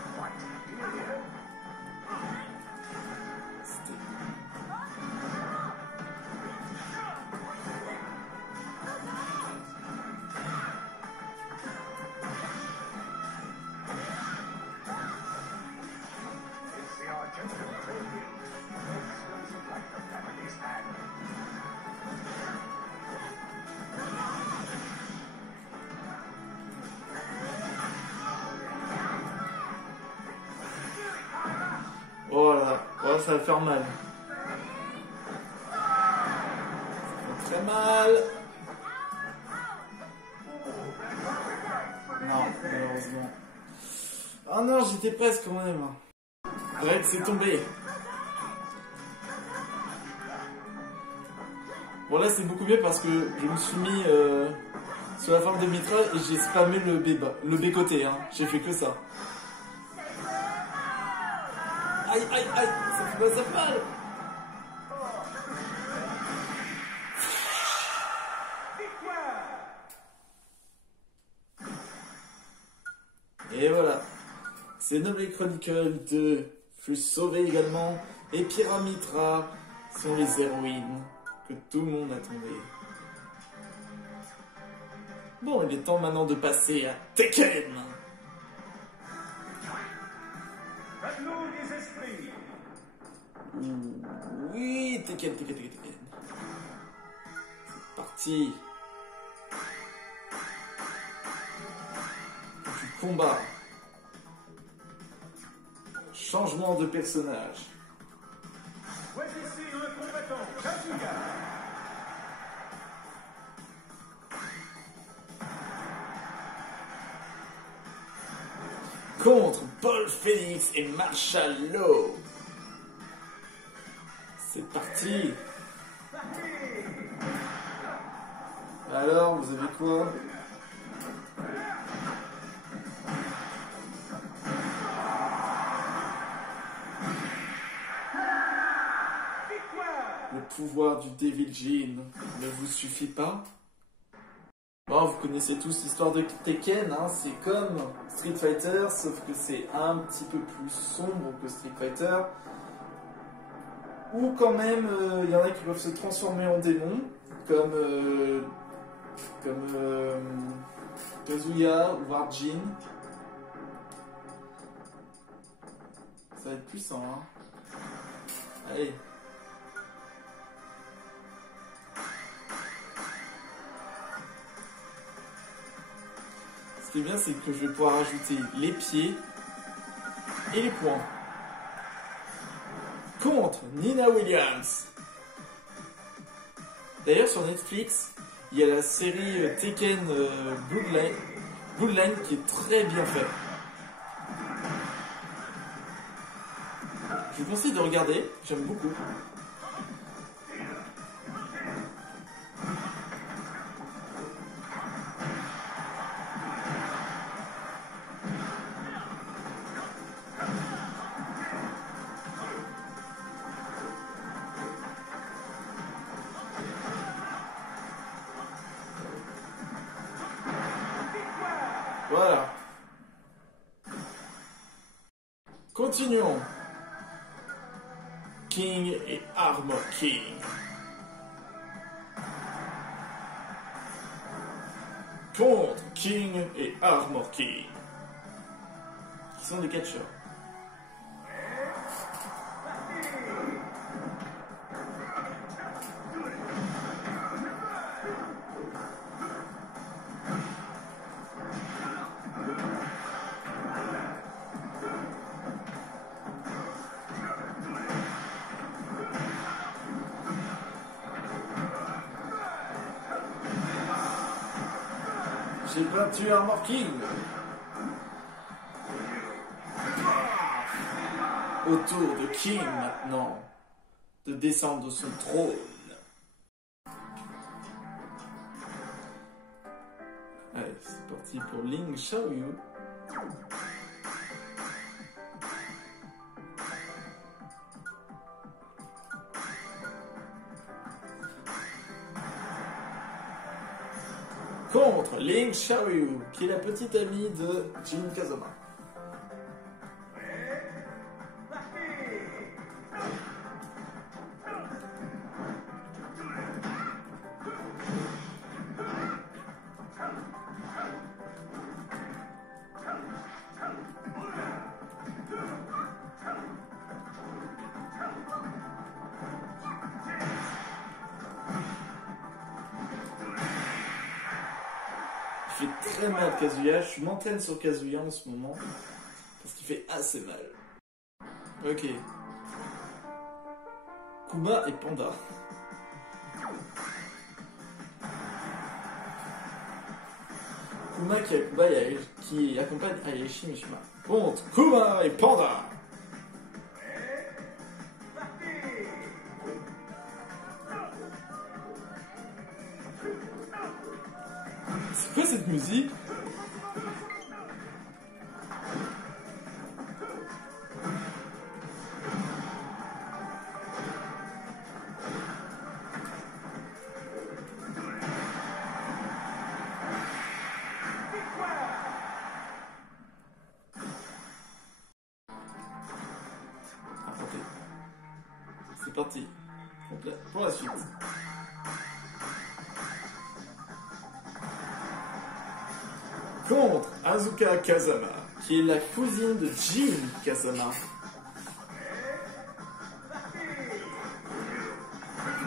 Oh là, oh, ça va faire mal. Ça fait très mal. Non, malheureusement. Ah non, j'étais presque quand même. Rex c'est tombé. Bon là c'est beaucoup mieux parce que je me suis mis sur la forme de Mitra et j'ai spammé le B côté. Hein. J'ai fait que ça. Aïe aïe aïe, ça fait pas ça mal. Et voilà. Ces nobles Chronicle 2 fut sauvé également. Et Pyramitra sont les héroïnes que tout le monde attendait. Bon, il est temps maintenant de passer à Tekken. Tableau des esprits. Oui, Tekken. C'est parti. Du combat. Changement de personnage. Voici un combattant, Kazuya. Contre Paul Phoenix et Marshall Law. C'est parti. Alors, vous avez quoi? Le pouvoir du Devil Jin ne vous suffit pas? Bon, vous connaissez tous l'histoire de Tekken, hein, c'est comme Street Fighter, sauf que c'est un petit peu plus sombre que Street Fighter. Ou quand même, il y en a qui peuvent se transformer en démons, comme Kazuya ou Warjin. Ça va être puissant, hein. Allez. Ce qui est bien, c'est que je vais pouvoir ajouter les pieds et les poings. Contre Nina Williams. D'ailleurs, sur Netflix, il y a la série Tekken Bloodline qui est très bien faite. Je vous conseille de regarder, j'aime beaucoup. Voilà. Continuons. King et Armor King. Contre King et Armor King. Qui sont des catcheurs. J'ai battu Armor King. Au tour de King maintenant de descendre de son trône. Allez, c'est parti pour Ling Xiaoyu. Contre Ling Xiaoyu, qui est la petite amie de Jin Kazama. Il fait très mal Kazuya, je m'entraîne sur Kazuya en ce moment, parce qu'il fait assez mal. Ok. Kuma et Panda. Kuma qui accompagne Hayashi Mishima. Contre Kuma et Panda. C'est quoi cette musique? C'est parti. Pour la suite. Contre Asuka Kazama, qui est la cousine de Jin Kazama.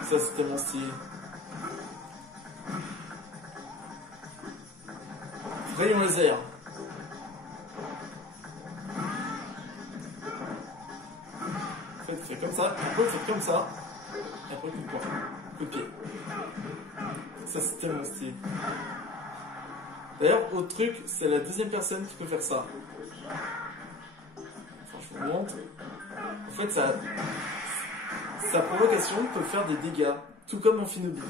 Ça c'était mon style. Rayon laser. Fais comme ça, après faites comme ça, et après coup de poing, coup de pied. Ça c'était mon style. D'ailleurs, autre truc, c'est la deuxième personne qui peut faire ça. Enfin, je vous montre. En fait, sa provocation peut faire des dégâts, tout comme en Shinobi.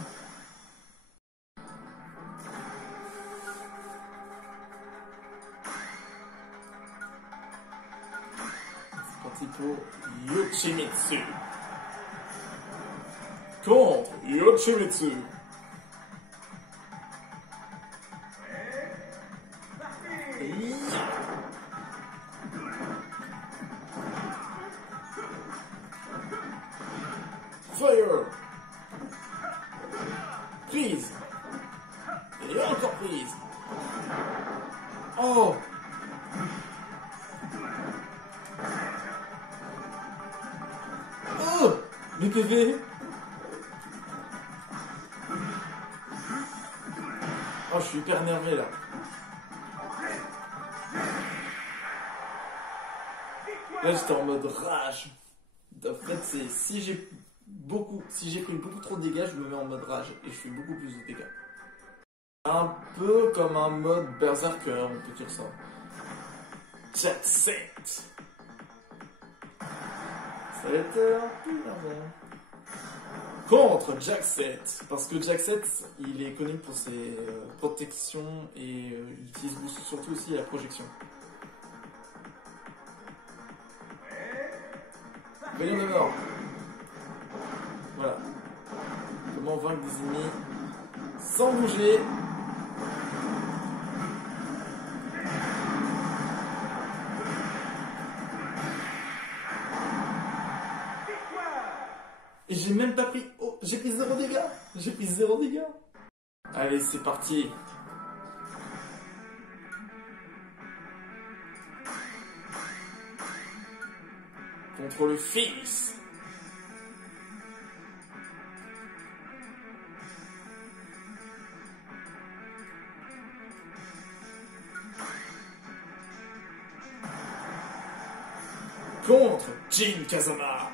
C'est parti pour Yoshimitsu. Contre Yoshimitsu. Fire! Prise! Et encore prise! Oh! Oh! Mes PV! Oh, je suis hyper énervé là. Là, j'étais en mode rage. En fait, c'est si j'ai pris beaucoup trop de dégâts, je me mets en mode rage et je fais beaucoup plus de dégâts. Un peu comme un mode berserker, on peut dire ça. Jet set. Ça va être un peu énervé. Contre Jack 7, parce que Jack 7, il est connu pour ses protections et il utilise surtout aussi la projection. Rayon de mort. Voilà. Comment vaincre des ennemis sans bouger. Et j'ai même pas pris... Oh, j'ai pris 0 dégâts. J'ai pris 0 dégâts. Allez, c'est parti. Contre le fils. Contre Jin Kazama.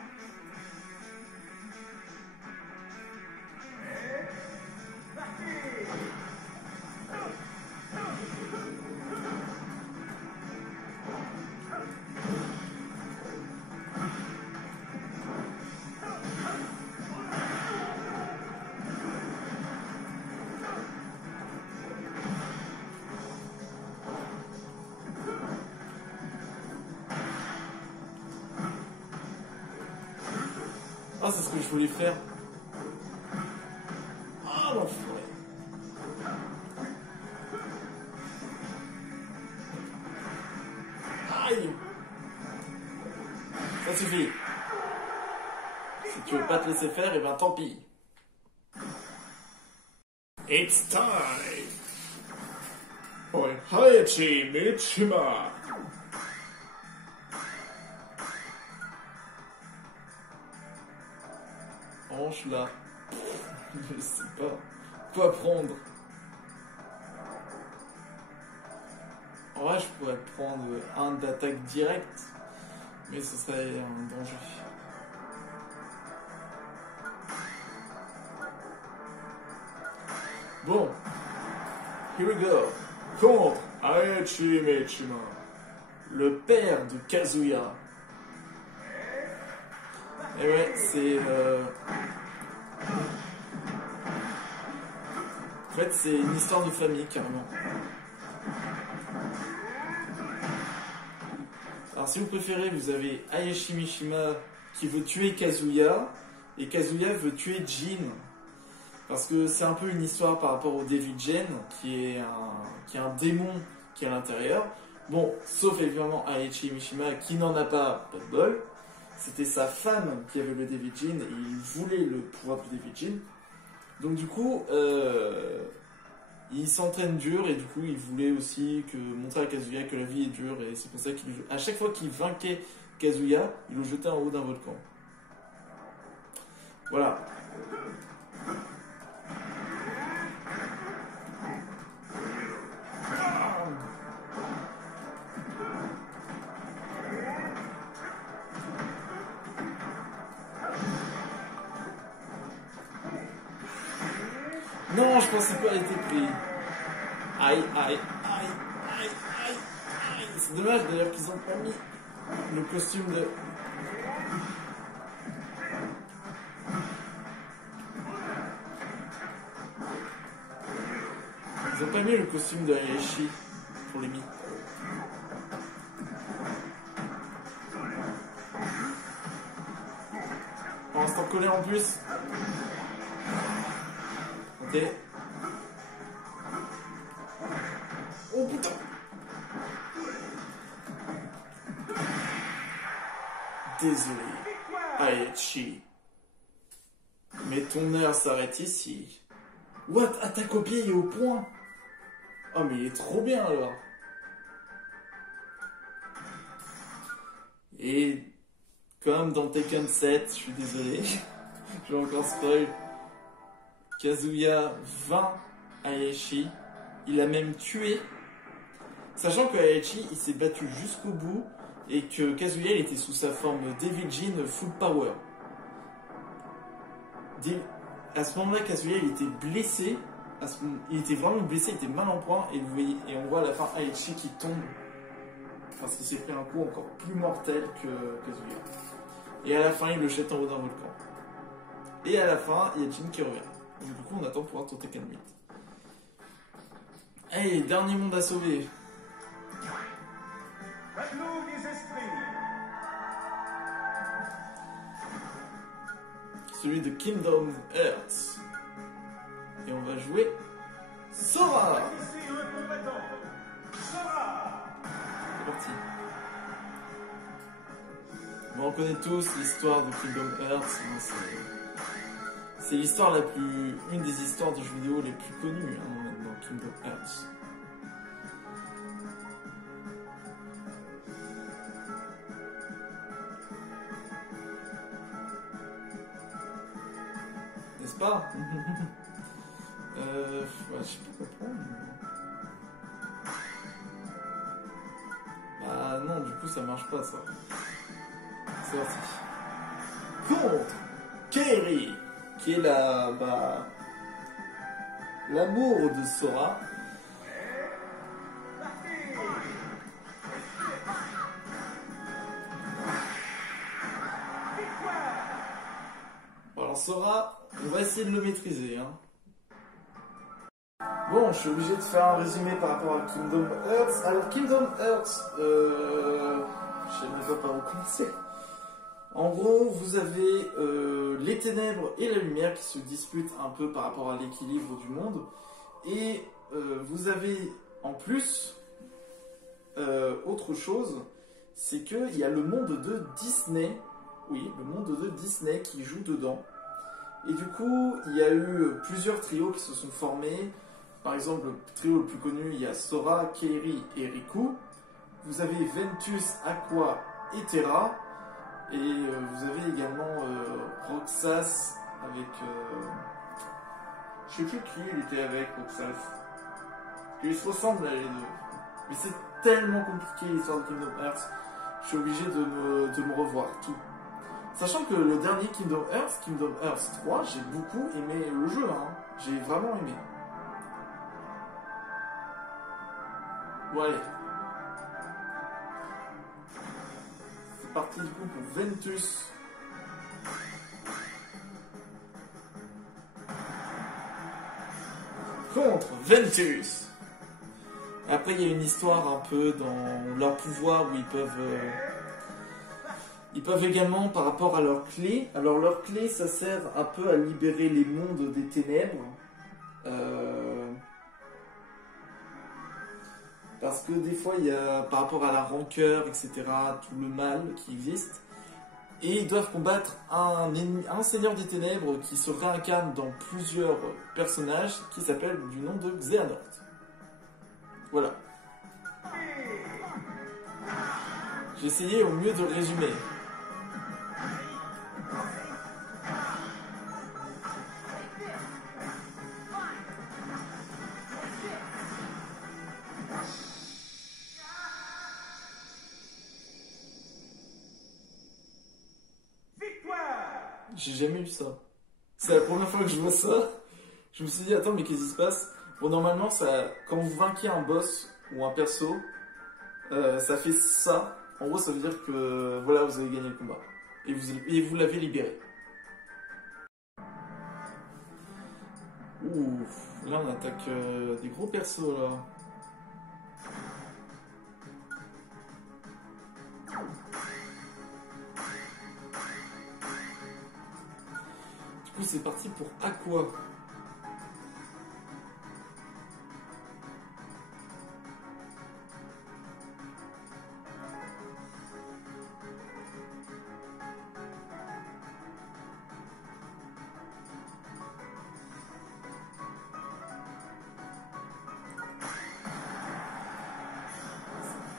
Ah, c'est ce que je voulais faire. Ah, l'enfoiré. Aïe. Ça suffit. Si tu veux pas te laisser faire, et ben tant pis. It's time for Hayashi Mishima. Hanche là. Je sais pas. Quoi prendre? En vrai, je pourrais prendre un d'attaque directe, mais ce serait un danger. Bon, here we go. contre Heihachi Mishima, le père de Kazuya. Et ouais, c'est... En fait, c'est une histoire de famille, carrément. Alors, si vous préférez, vous avez Heihachi Mishima qui veut tuer Kazuya, et Kazuya veut tuer Jin. Parce que c'est un peu une histoire par rapport au Devil Jin, qui est un démon qui est à l'intérieur. Bon, sauf évidemment Heihachi Mishima qui n'en a pas de bol. C'était sa femme qui avait le Devil Jin et il voulait le pouvoir du Devil Jin. Donc du coup, il s'entraîne dur et du coup il voulait aussi montrer à Kazuya que la vie est dure et c'est pour ça qu'à chaque fois qu'il vainquait Kazuya, il le jetait en haut d'un volcan. Voilà. Non, je pensais pas être pris. Aïe, aïe, aïe, aïe, aïe, aïe. C'est dommage d'ailleurs qu'ils ont pas mis le costume de... Ils ont pas mis le costume de Heihachi pour les mythes. On reste en colère en plus. Ok. Oh putain. Désolé, Heihachi. Mais ton heure s'arrête ici. What? Ah, t'as copié et au point? Oh, mais il est trop bien alors. Et comme dans Tekken 7, je suis désolé, je vais encore spoil. Kazuya vainc Heihachi. Il a même tué. Sachant que Heihachi il s'est battu jusqu'au bout et que Kazuya il était sous sa forme Devil Jin full power. À ce moment-là, Kazuya il était blessé. Il était vraiment blessé, il était mal en point et, vous voyez, et on voit à la fin Heihachi qui tombe parce qu'il s'est pris un coup encore plus mortel que Kazuya. Et à la fin, il le jette en haut d'un volcan. Et à la fin, il y a Jin qui revient. Donc, du coup, on attend pour voir ton Tekken 8. Allez, dernier monde à sauver. Tableau des esprits. Celui de Kingdom Hearts. Et on va jouer Sora. Ici un combattant. Sora. C'est parti. Bon, on connaît tous l'histoire de Kingdom Hearts. Hein, c'est l'histoire une des histoires de jeux vidéo les plus connues hein, dans Kingdom Hearts. N'est-ce pas? Ouais, je sais pas quoi prendre. Bah non, du coup ça marche pas ça. C'est parti. Contre Kairi, qui est l'amour de Sora. Bon, alors Sora, on va essayer de le maîtriser. Hein. Bon, je suis obligé de faire un résumé par rapport à Kingdom Hearts. Alors Kingdom Hearts, je sais même pas par où commencer. En gros, vous avez les ténèbres et la lumière qui se disputent un peu par rapport à l'équilibre du monde. Et vous avez en plus autre chose, c'est qu'il y a le monde de Disney. Oui, le monde de Disney qui joue dedans. Et du coup, il y a eu plusieurs trios qui se sont formés. Par exemple, le trio le plus connu, il y a Sora, Kairi et Riku. Vous avez Ventus, Aqua et Terra. Et vous avez également Roxas avec... je sais plus qui il était avec Roxas. Ils se ressemblent là les deux. Mais c'est tellement compliqué l'histoire de Kingdom Hearts. Je suis obligé de me revoir tout. Sachant que le dernier Kingdom Hearts 3, j'ai beaucoup aimé le jeu. Hein. J'ai vraiment aimé. Bon allez. C'est parti du coup pour Ventus. Contre Ventus. Après il y a une histoire un peu dans leur pouvoir où ils peuvent également par rapport à leur clé. Alors leur clé ça sert un peu à libérer les mondes des ténèbres. Parce que des fois il y a par rapport à la rancœur, etc., tout le mal qui existe. Et ils doivent combattre un seigneur des ténèbres qui se réincarne dans plusieurs personnages qui s'appelle du nom de Xehanort. Voilà. J'ai essayé au mieux de le résumer. J'ai jamais eu ça. C'est la première fois que je vois ça. Je me suis dit, attends, mais qu'est-ce qui se passe? Bon, normalement, quand vous vainquez un boss ou un perso, ça fait ça. En gros, ça veut dire que voilà, vous avez gagné le combat. Et vous l'avez libéré. Ouf, là on attaque des gros persos là. Du coup, c'est parti pour Aqua.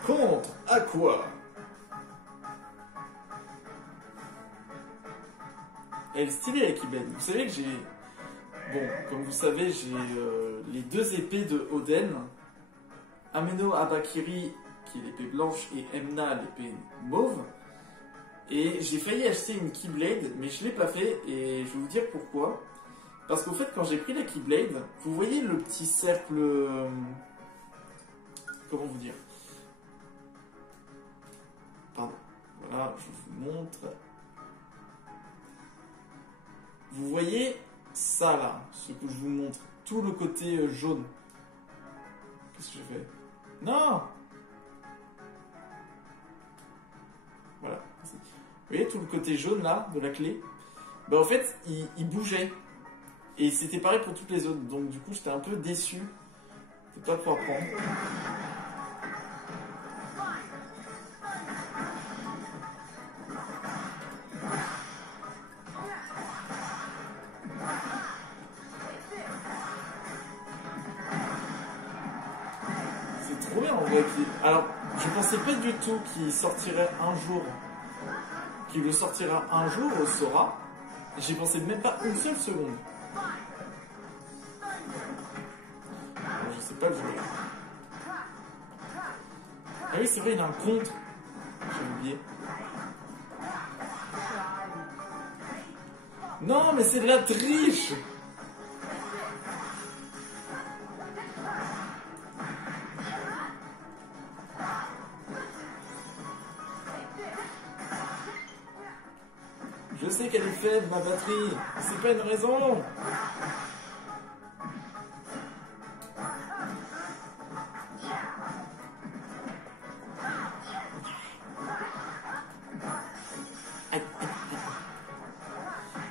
Contre Aqua. Elle est stylée la Keyblade. Vous savez que j'ai... Bon, comme vous savez, j'ai les deux épées de Oden. Ameno Abakiri, qui est l'épée blanche, et Emna, l'épée mauve. Et j'ai failli acheter une Keyblade, mais je ne l'ai pas fait, et je vais vous dire pourquoi. Parce qu'au fait, quand j'ai pris la Keyblade, vous voyez le petit cercle... Comment vous dire? Pardon. Voilà, je vous montre. Vous voyez ça là, ce que je vous montre, tout le côté jaune. Qu'est-ce que j'ai fait? Non! Voilà. Vous voyez tout le côté jaune là, de la clé? Ben en fait, il bougeait. Et c'était pareil pour toutes les autres. Donc du coup, j'étais un peu déçu de ne pas pouvoir prendre. Trop bien en vrai. Alors, je pensais pas du tout qu'il sortirait un jour. Qu'il le sortira un jour au Sora. J'y pensais même pas une seule seconde. Alors, je sais pas le jouer. Ah oui, c'est vrai, il a un contre. J'ai oublié. Non, mais c'est de la triche! Je sais qu'elle est faible, ma batterie. C'est pas une raison.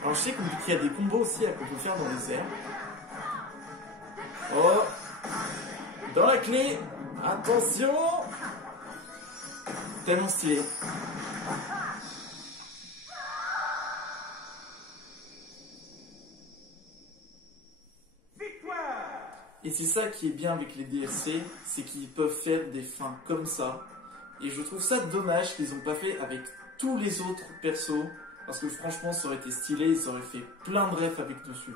Alors je sais qu'il y a des combos aussi qu'on peut faire dans les airs. Oh! Dans la clé! Attention! Tellement stylé. Et c'est ça qui est bien avec les DLC, c'est qu'ils peuvent faire des fins comme ça. Et je trouve ça dommage qu'ils n'ont pas fait avec tous les autres persos. Parce que franchement, ça aurait été stylé, ils auraient fait plein de refs avec dessus.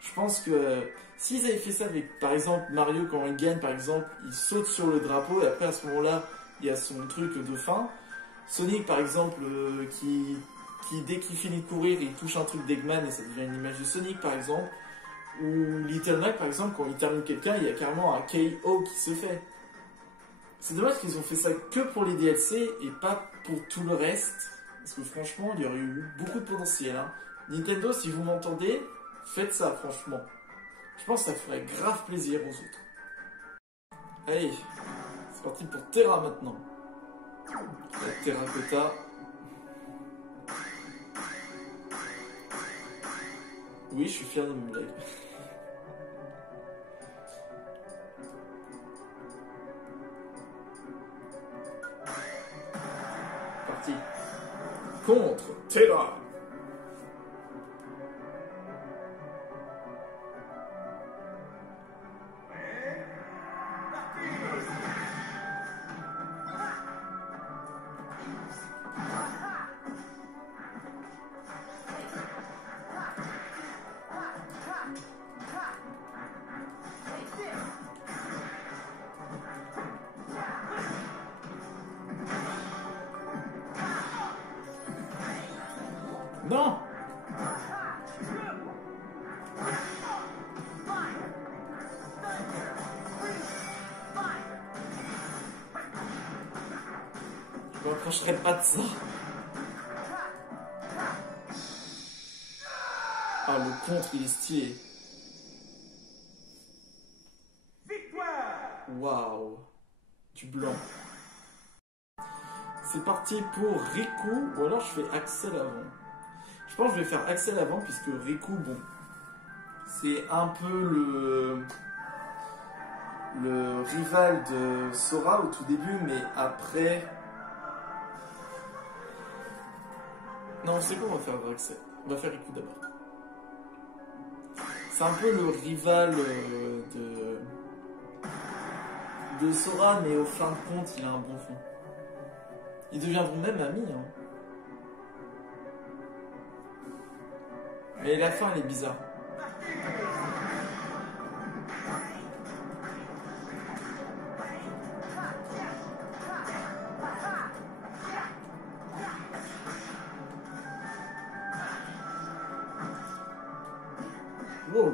Je pense que s'ils avaient fait ça avec, par exemple, Mario, quand il gagne, par exemple, il saute sur le drapeau et après à ce moment-là, il y a son truc de fin. Sonic, par exemple, qui dès qu'il finit de courir, il touche un truc d'Eggman et ça devient une image de Sonic, par exemple. Ou Little Mac, par exemple, quand il termine quelqu'un, il y a carrément un KO qui se fait. C'est dommage qu'ils ont fait ça que pour les DLC et pas pour tout le reste. Parce que franchement, il y aurait eu beaucoup de potentiel. Hein. Nintendo, si vous m'entendez, faites ça, franchement. Je pense que ça ferait grave plaisir aux autres. Allez, c'est parti pour Terra maintenant. La Terracotta. Oui, je suis fier de mon blague. Parti. Contre Terra. Non! Je m'approcherai pas de ça. Ah, le contre, il est stylé. Waouh! Du blanc. C'est parti pour Riku, ou alors je fais Axel avant. Je pense que je vais faire Axel avant, puisque Riku, bon, c'est un peu le rival de Sora au tout début, mais après... Non, c'est quoi, on va faire Axel. On va faire Riku d'abord. C'est un peu le rival de Sora, mais au fin de compte, il a un bon fond. Ils deviendront même amis, hein. Mais la fin, elle est bizarre. Wow.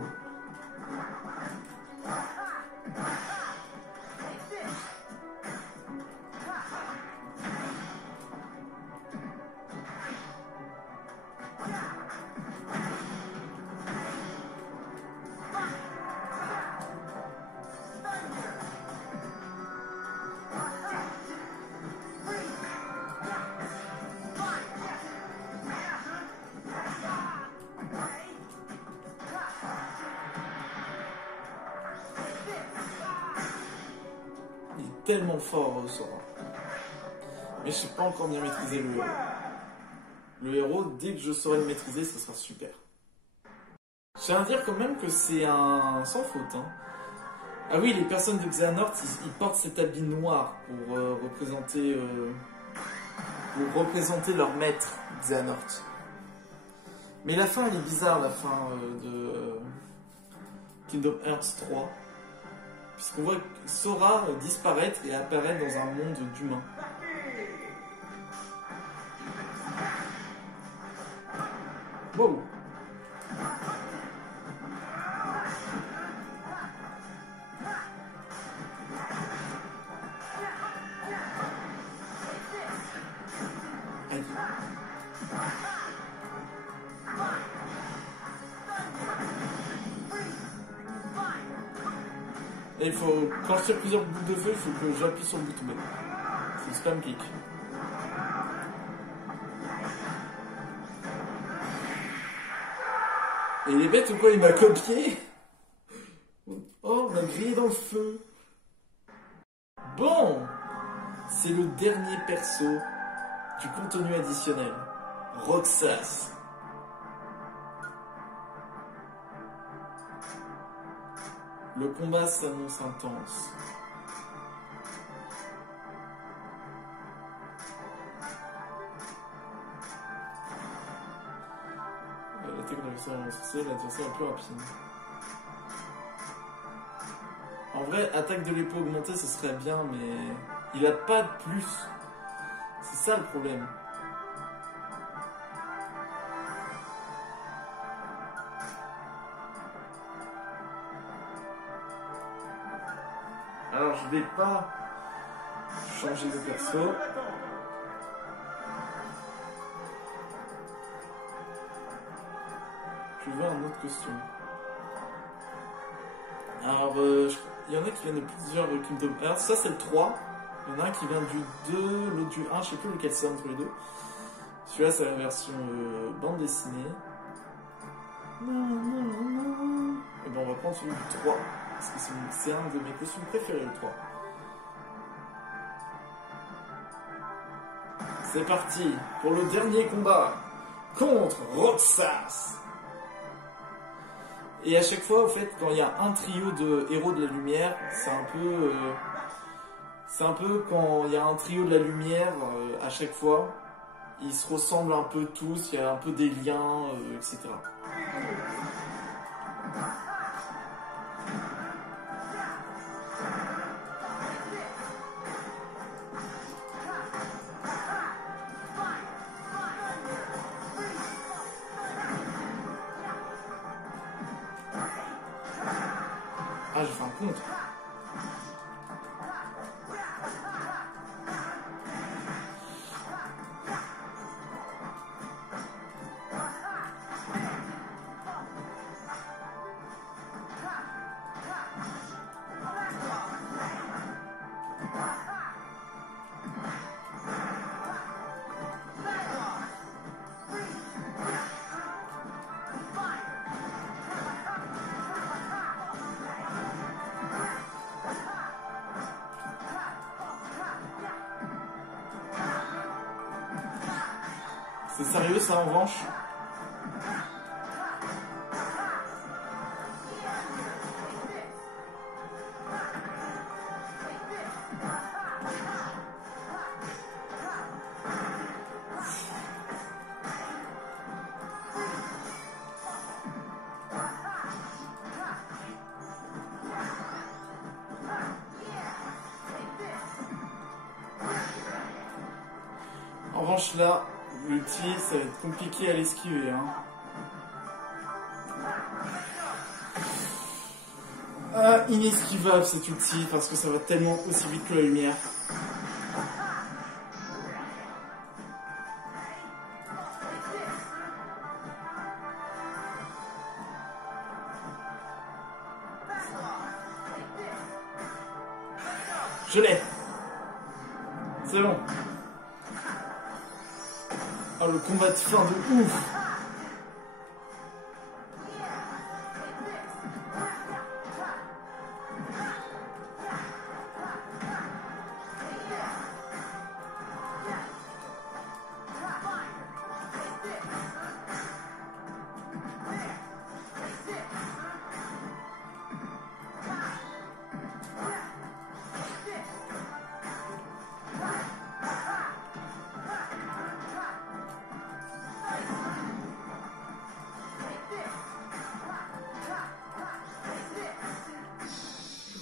Tellement fort Sora. Mais je sais pas encore bien maîtriser le héros. Le héros, dès que je saurai le maîtriser, ce sera super. Je tiens à dire quand même que c'est un sans faute. Hein. Ah oui, les personnes de Xehanort, ils portent cet habit noir pour représenter leur maître, Xehanort. Mais la fin, elle est bizarre, la fin de Kingdom Hearts 3. Puisqu'on voit Sora disparaître et apparaître dans un monde d'humains. Wow. Aïe. Et il faut, quand je tire plusieurs boules de feu, il faut que j'appuie sur le bouton B. C'est le spam kick. Et il est bête ou quoi? Il m'a copié? Oh, on a grillé dans le feu. Bon, c'est le dernier perso du contenu additionnel. Roxas. Le combat s'annonce intense. La technologie est l'adversaire est plus rapide. En vrai, attaque de l'épée augmentée, ce serait bien, mais il a pas de plus. C'est ça le problème. Alors je vais pas changer de perso. Je veux un autre costume. Alors, il y en a qui viennent de plusieurs Kingdom Hearts. Ça, c'est le 3. Il y en a un qui vient du 2, l'autre du 1. Je sais plus lequel c'est entre les deux. Celui-là, c'est la version bande dessinée. Et bon, on va prendre celui du 3. Parce que c'est un de mes costumes préférés, le 3. C'est parti pour le dernier combat contre Roxas. Et à chaque fois, au fait, quand il y a un trio de héros de la lumière, c'est un peu quand il y a un trio de la lumière, à chaque fois, ils se ressemblent un peu tous, il y a un peu des liens, etc. Ah, j'ai fait un contre. C'est sérieux ça en revanche? En revanche là, l'ulti, ça va être compliqué à l'esquiver. Hein. Ah, inesquivable cet ulti parce que ça va tellement aussi vite que la lumière. Je l'ai. C'est bon. Oh, le combat de fin de ouf.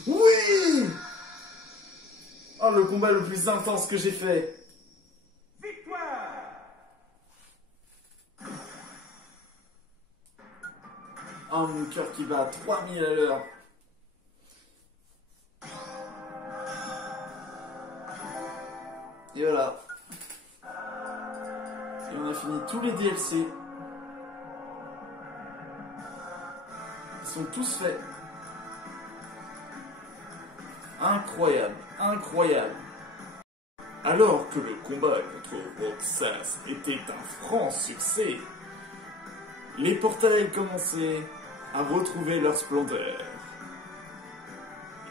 Oui! Oh, le combat le plus intense que j'ai fait. Victoire! Oh, mon cœur qui bat à 3000 à l'heure. Et voilà. Et on a fini tous les DLC. Ils sont tous faits. Incroyable, incroyable. Alors que le combat contre Roxas était un franc succès, les portails commençaient à retrouver leur splendeur.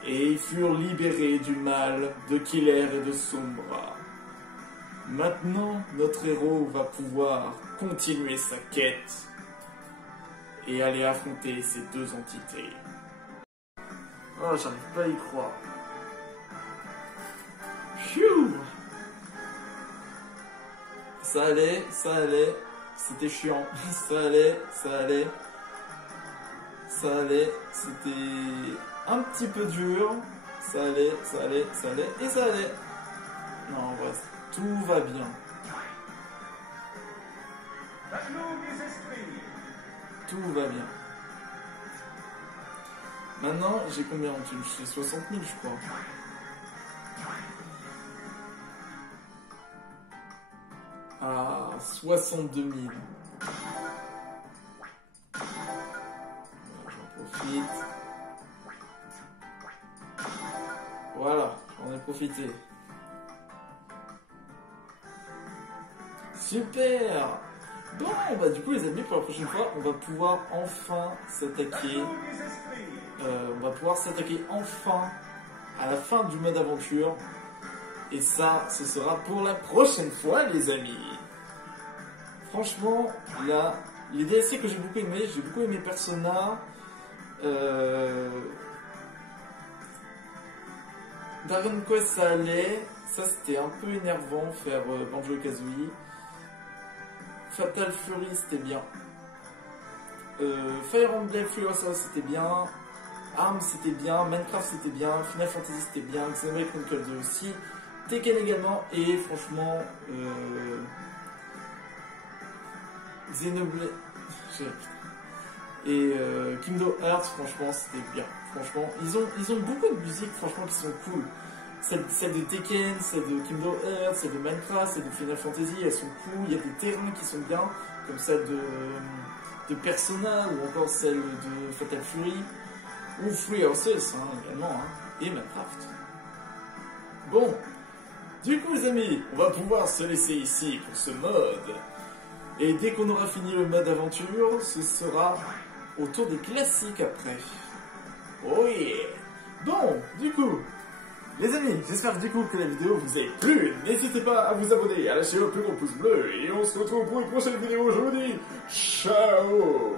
Et ils furent libérés du mal de Killer et de Sombra. Maintenant, notre héros va pouvoir continuer sa quête et aller affronter ces deux entités. Oh, j'arrive pas à y croire. Phew! Ça allait, c'était chiant. Ça allait, c'était un petit peu dur. Ça allait, et ça allait. Non, en vrai, tout va bien. Tableau des esprits. Tout va bien. Maintenant, j'ai combien en thune? J'ai 60 000, je crois. à 62 000. J'en profite. Voilà, j'en ai profité. Super! Bon, bah du coup les amis, pour la prochaine fois, on va pouvoir enfin s'attaquer. On va pouvoir s'attaquer enfin à la fin du mode aventure. Et ça, ce sera pour la prochaine fois, les amis. Franchement, là, les DLC que j'ai beaucoup aimé Persona. Dragon Quest, ça allait. Ça, c'était un peu énervant, faire Banjo-Kazooie. Fatal Fury, c'était bien. Fire Emblem Furiosa, c'était bien. ARMS, c'était bien. Minecraft, c'était bien. Final Fantasy, c'était bien. Xenoblade Chronicle 2 aussi. Tekken également. Et franchement, Xenoblade... Et Kingdom Hearts, franchement, c'était bien. Franchement, ils ont beaucoup de musiques, franchement, qui sont cool. Celle de Tekken, celle de Kingdom Hearts, celle de Minecraft, celle de Final Fantasy, elles sont cool. Il y a des terrains qui sont bien, comme celle de Persona, ou encore celle de Fatal Fury, ou Free Houses, également, et Minecraft. Bon, du coup, les amis, on va pouvoir se laisser ici pour ce mode. Et dès qu'on aura fini le mode aventure, ce sera au tour des classiques après. Oh yeah! Bon, du coup, les amis, j'espère du coup que la vidéo vous a plu. N'hésitez pas à vous abonner, à lâcher le plus gros pouce bleu. Et on se retrouve pour une prochaine vidéo. Je vous dis ciao!